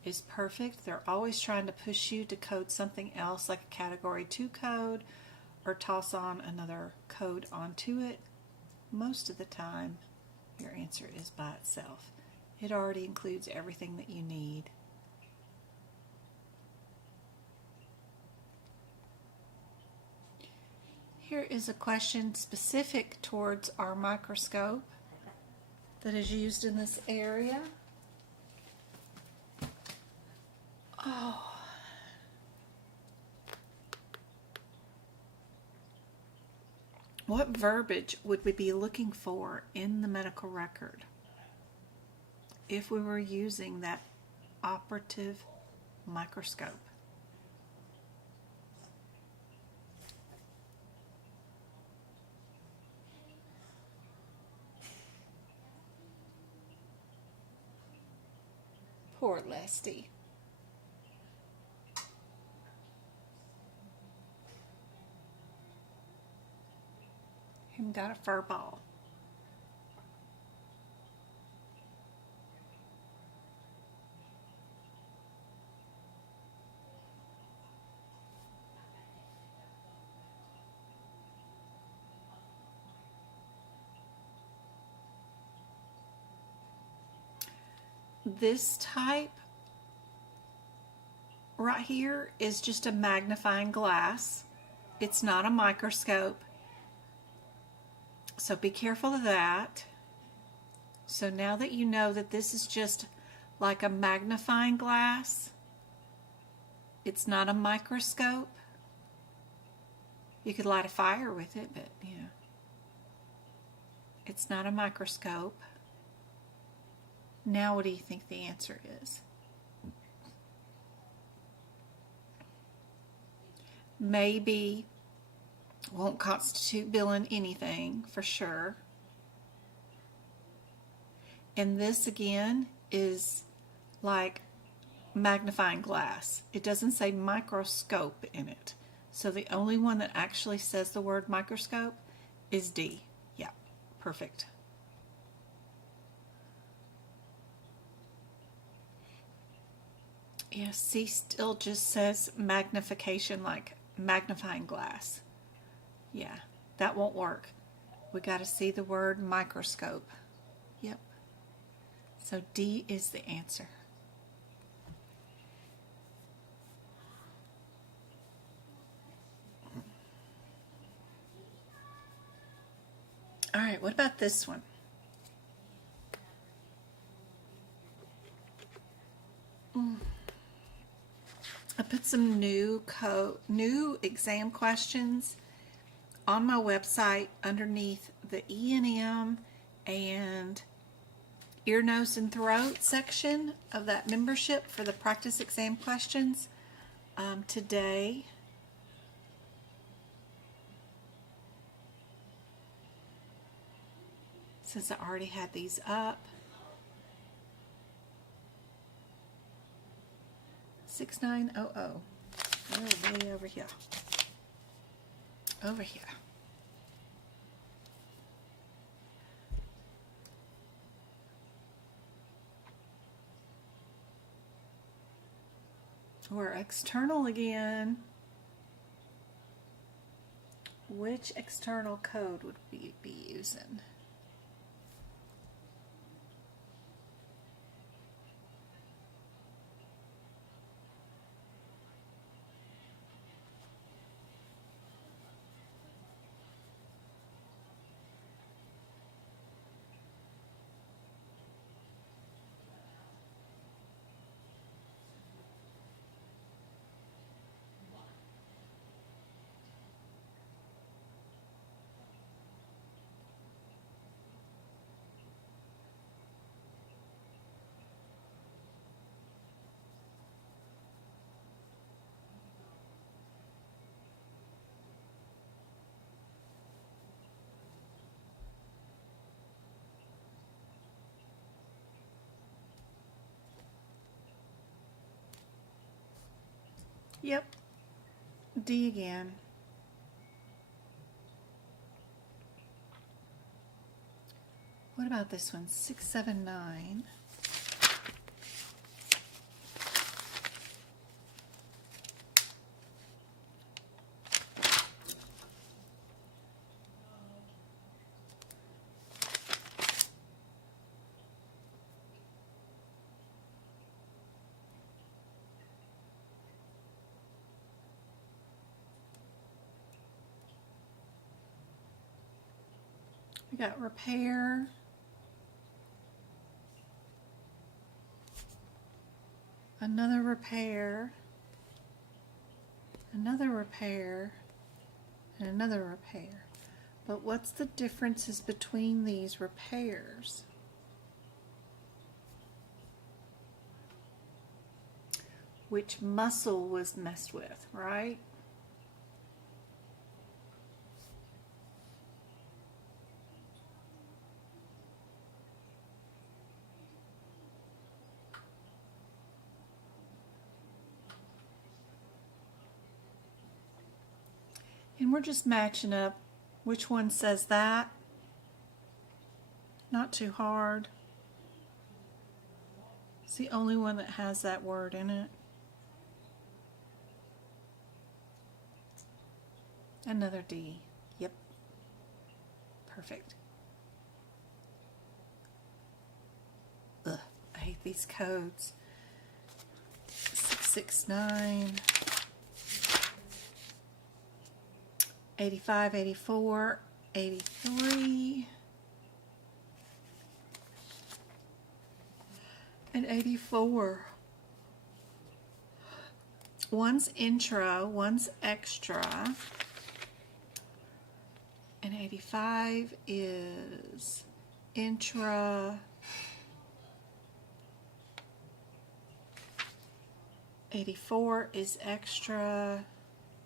is perfect. They're always trying to push you to code something else, like a category 2 code, or toss on another code onto it. Most of the time, your answer is by itself. It already includes everything that you need. Here is a question specific towards our microscope that is used in this area. Oh. What verbiage would we be looking for in the medical record if we were using that operative microscope? Poor Lesty. Him got a fur ball. This type right here is just a magnifying glass. It's not a microscope. So be careful of that. So now that you know that this is just like a magnifying glass, it's not a microscope. You could light a fire with it, but yeah. It's not a microscope. Now what do you think the answer is? Maybe won't constitute billing anything for sure. And this again is like magnifying glass. It doesn't say microscope in it. So the only one that actually says the word microscope is D. Yeah, perfect. Yeah, C still just says magnification, like magnifying glass. Yeah, that won't work. We got to see the word microscope. Yep. So D is the answer. All right, what about this one? I put some new exam questions on my website underneath the E&M and ear, nose, and throat section of that membership for the practice exam questions. Today, since I already had these up, 6900. Oh, way over here. Over here. We're external again. Which external code would we be using? Yep, D again. What about this one? 679. We got repair, another repair, another repair, and another repair. But what's the differences between these repairs? Which muscle was messed with, right? And we're just matching up which one says that. Not too hard. It's the only one that has that word in it. Another D. Yep. Perfect. Ugh, I hate these codes. 6 69, 85, 84, 83, and 84. One's intro, one's extra, and 85 is intra, 84 is extra,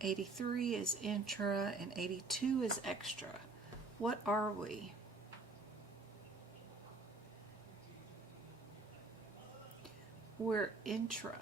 83 is intra, and 82 is extra. What are we? We're intra.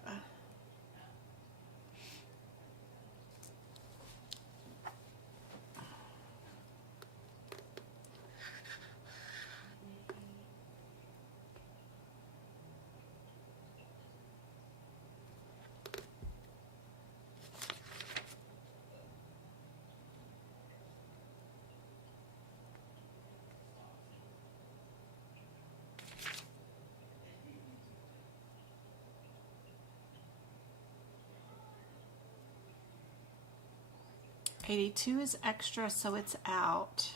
$82 is extra, so it's out.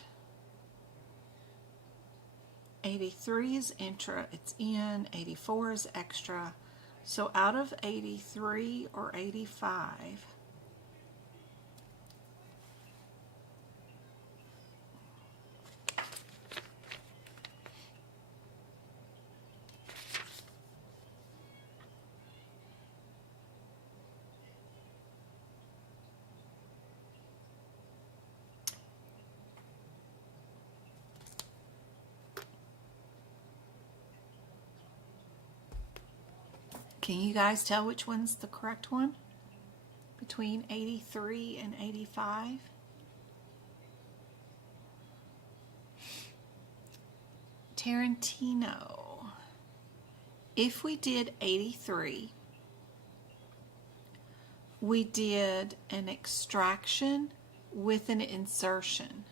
83 is intra, it's in. 84 is extra. So out of 83 or 85, can you guys tell which one's the correct one between 83 and 85? Tarantino. If we did 83, we did an extraction with an insertion.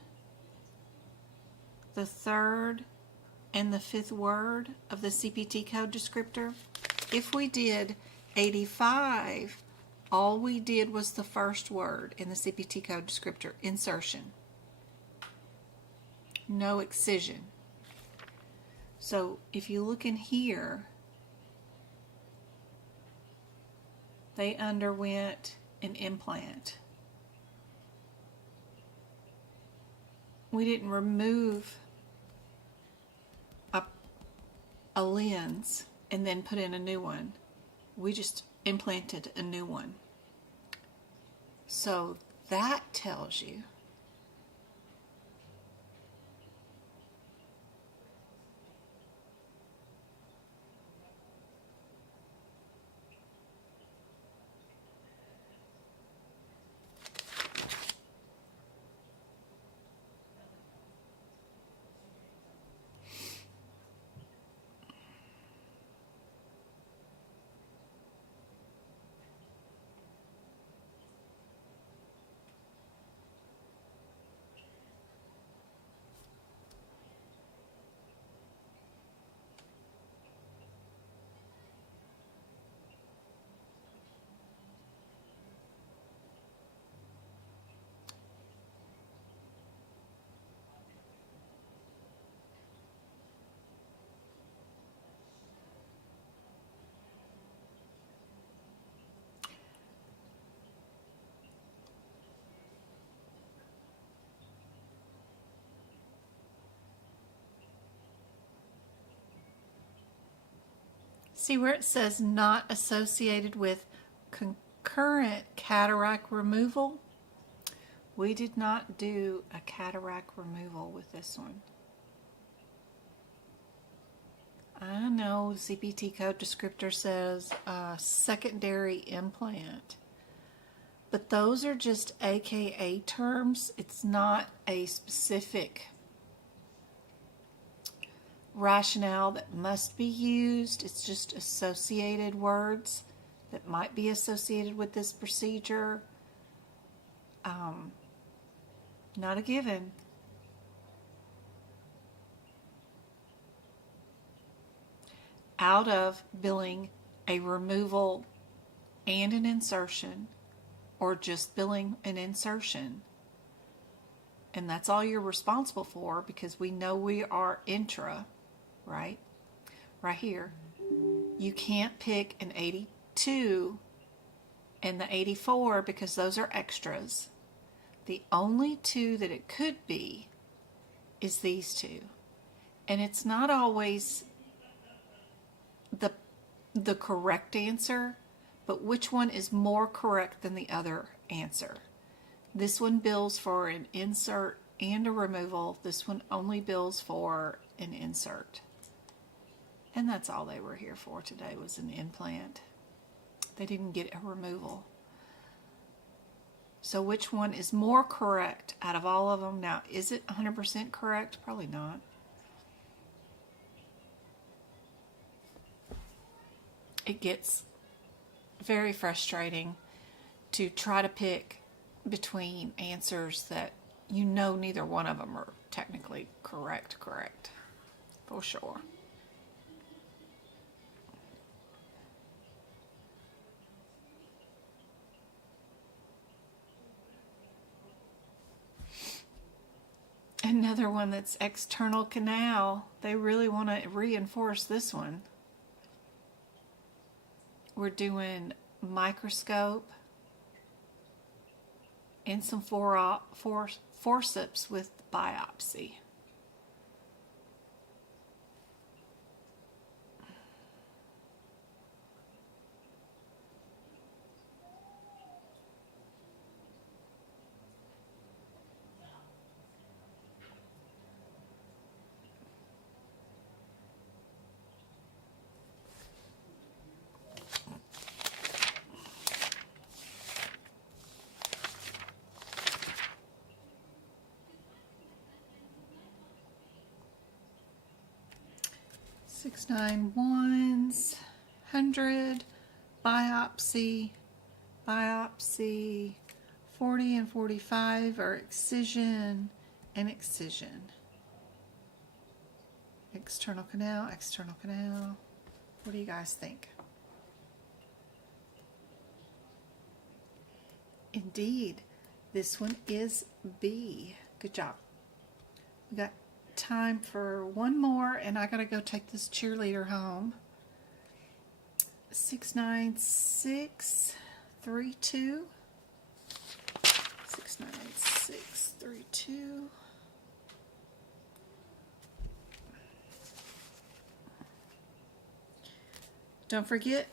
The third and the fifth word of the CPT code descriptor. If we did 85, all we did was the first word in the CPT code descriptor, insertion. No excision. So if you look in here, they underwent an implant. We didn't remove a lens and then put in a new one. We just implanted a new one. So that tells you see where it says not associated with concurrent cataract removal? We did not do a cataract removal with this one. I know CPT code descriptor says secondary implant, but those are just AKA terms. It's not a specific rationale that must be used. It's just associated words that might be associated with this procedure. Not a given. Out of billing a removal and an insertion, or just billing an insertion, and that's all you're responsible for, because we know we are intra, right? Right here. You can't pick an 82 and the 84 because those are extras. The only two that it could be is these two. And it's not always the correct answer, but which one is more correct than the other answer. This one bills for an insert and a removal. This one only bills for an insert. And that's all they were here for today, was an implant. They didn't get a removal. So which one is more correct out of all of them? Now, is it 100% correct? Probably not. It gets very frustrating to try to pick between answers that you know neither one of them are technically correct, for sure. Another one that's external canal. They really want to reinforce this one. We're doing microscope and some forceps with biopsy. Six, 9, 1s, 100, biopsy, 40 and 45 are excision and excision. External canal, external canal. What do you guys think? Indeed, this one is B. Good job. We got time for one more, and I gotta go take this cheerleader home. 69632. 69632. Don't forget,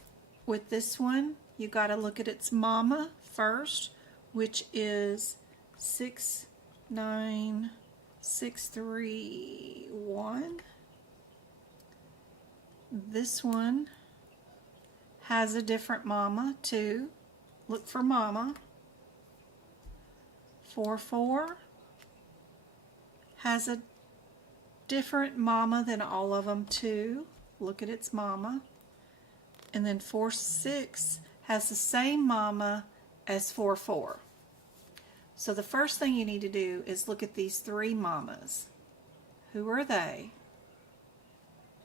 with this one, you got to look at its mama first, which is 69631. This one has a different mama too. Look for mama. 44 has a different mama than all of them too. Look at its mama. And then 46 has the same mama as 44. So the first thing you need to do is look at these three mamas. Who are they?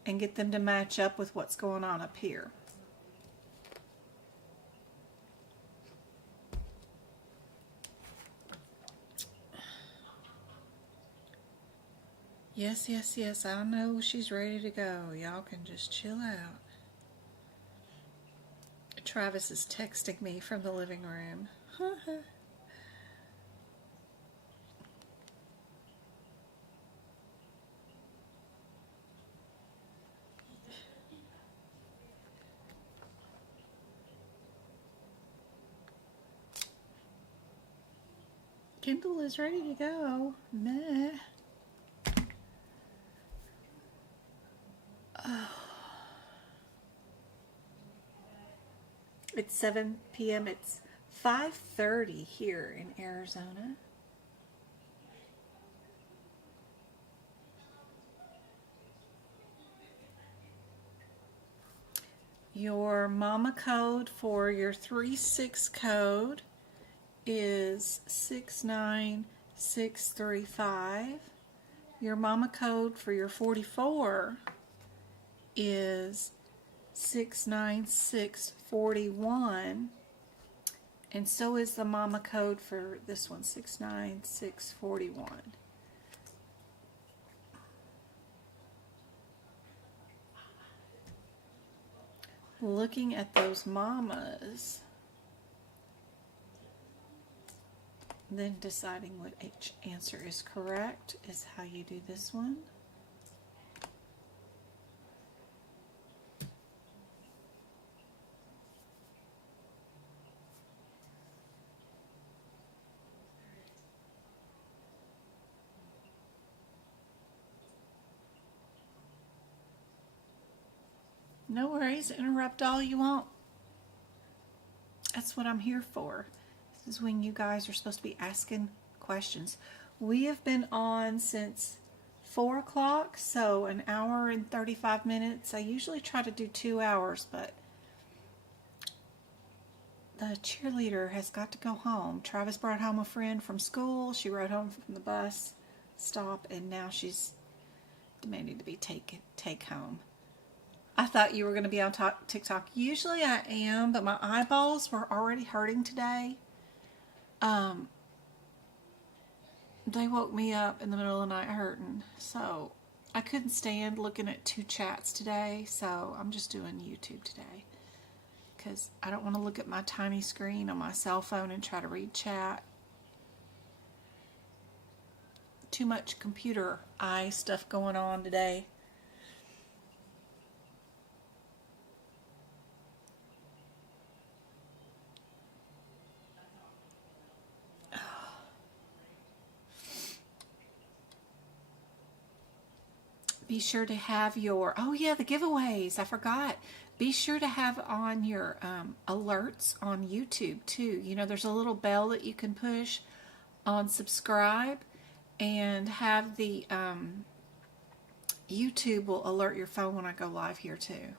And get them to match up with what's going on up here. Yes, yes, yes, I know she's ready to go. Y'all can just chill out. Travis is texting me from the living room. Kendall is ready to go. Nah. Oh. It's 7 p.m. It's 5:30 here in Arizona. Your mama code for your 36 code is 69635. Your mama code for your 44 is 69641, and so is the mama code for this one, 69641. Looking at those mamas, then deciding what H answer is correct is how you do this one. No worries, interrupt all you want. That's what I'm here for. This is when you guys are supposed to be asking questions. We have been on since 4 o'clock, so an hour and 35 minutes. I usually try to do 2 hours, but the cheerleader has got to go home. Travis brought home a friend from school. She rode home from the bus stop, and now she's demanding to be take home. I thought you were going to be on TikTok. Usually I am, but my eyeballs were already hurting today. They woke me up in the middle of the night hurting, so I couldn't stand looking at 2 chats today, so I'm just doing YouTube today because I don't want to look at my tiny screen on my cell phone and try to read chat. Too much computer eye stuff going on today. Be sure to have your, oh yeah, the giveaways, I forgot. Be sure to have on your alerts on YouTube too. You know, there's a little bell that you can push on subscribe, and have the YouTube will alert your phone when I go live here too.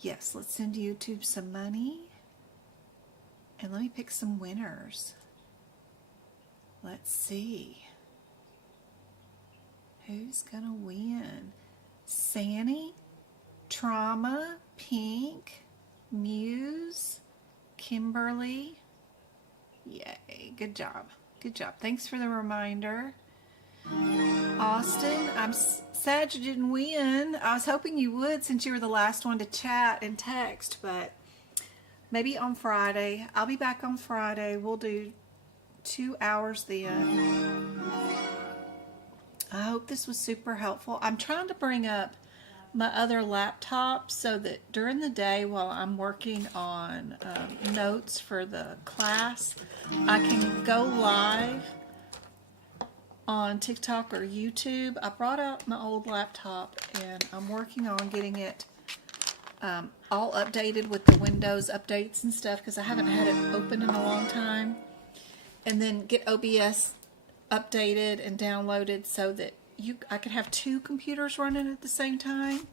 Yes, let's send YouTube some money. And let me pick some winners. Let's see. Who's gonna win? Sandy, Trauma, Pink, Muse, Kimberly. Yay, good job. Good job. Thanks for the reminder. Austin, I'm sad you didn't win. I was hoping you would since you were the last one to chat and text, but maybe on Friday. I'll be back on Friday. We'll do 2 hours then. I hope this was super helpful. I'm trying to bring up my other laptop so that during the day while I'm working on notes for the class, I can go live on TikTok or YouTube. I brought out my old laptop and I'm working on getting it all updated with the Windows updates and stuff because I haven't had it open in a long time. And then get OBS updated and downloaded so that I could have 2 computers running at the same time.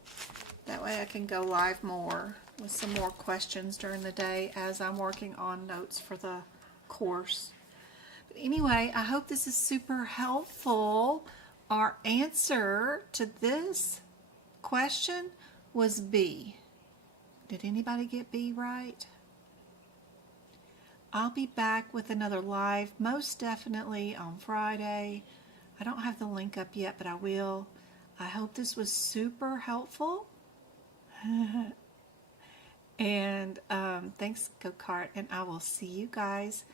That way I can go live more with some more questions during the day as I'm working on notes for the course. But anyway, I hope this is super helpful. Our answer to this question was B. Did anybody get B right? I'll be back with another live, most definitely on Friday. I don't have the link up yet, but I will. I hope this was super helpful. And thanks, Go-Kart, and I will see you guys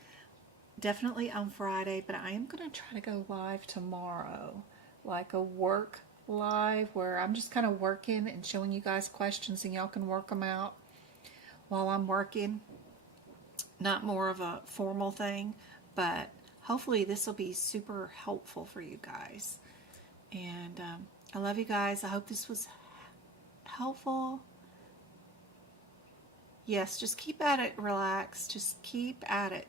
definitely on Friday, but I am going to try to go live tomorrow, like a work live where I'm just kind of working and showing you guys questions and y'all can work them out while I'm working. Not more of a formal thing, but hopefully this will be super helpful for you guys. And I love you guys. I hope this was helpful. Yes, just keep at it, relax. Just keep at it.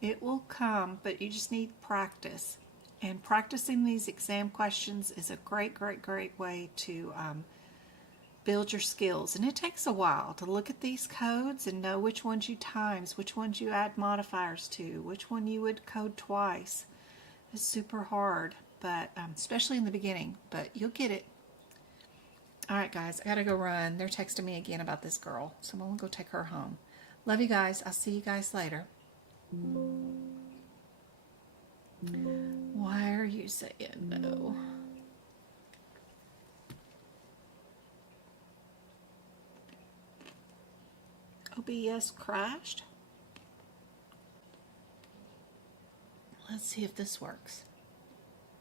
It will come, but you just need practice. And practicing these exam questions is a great, great, great way to build your skills. And it takes a while to look at these codes and know which ones you times, which ones you add modifiers to, which one you would code twice. It's super hard, but especially in the beginning, but you'll get it. All right, guys, I gotta go run. They're texting me again about this girl, so I'm gonna go take her home. Love you guys. I'll see you guys later. Why are you saying no? OBS crashed. Let's see if this works.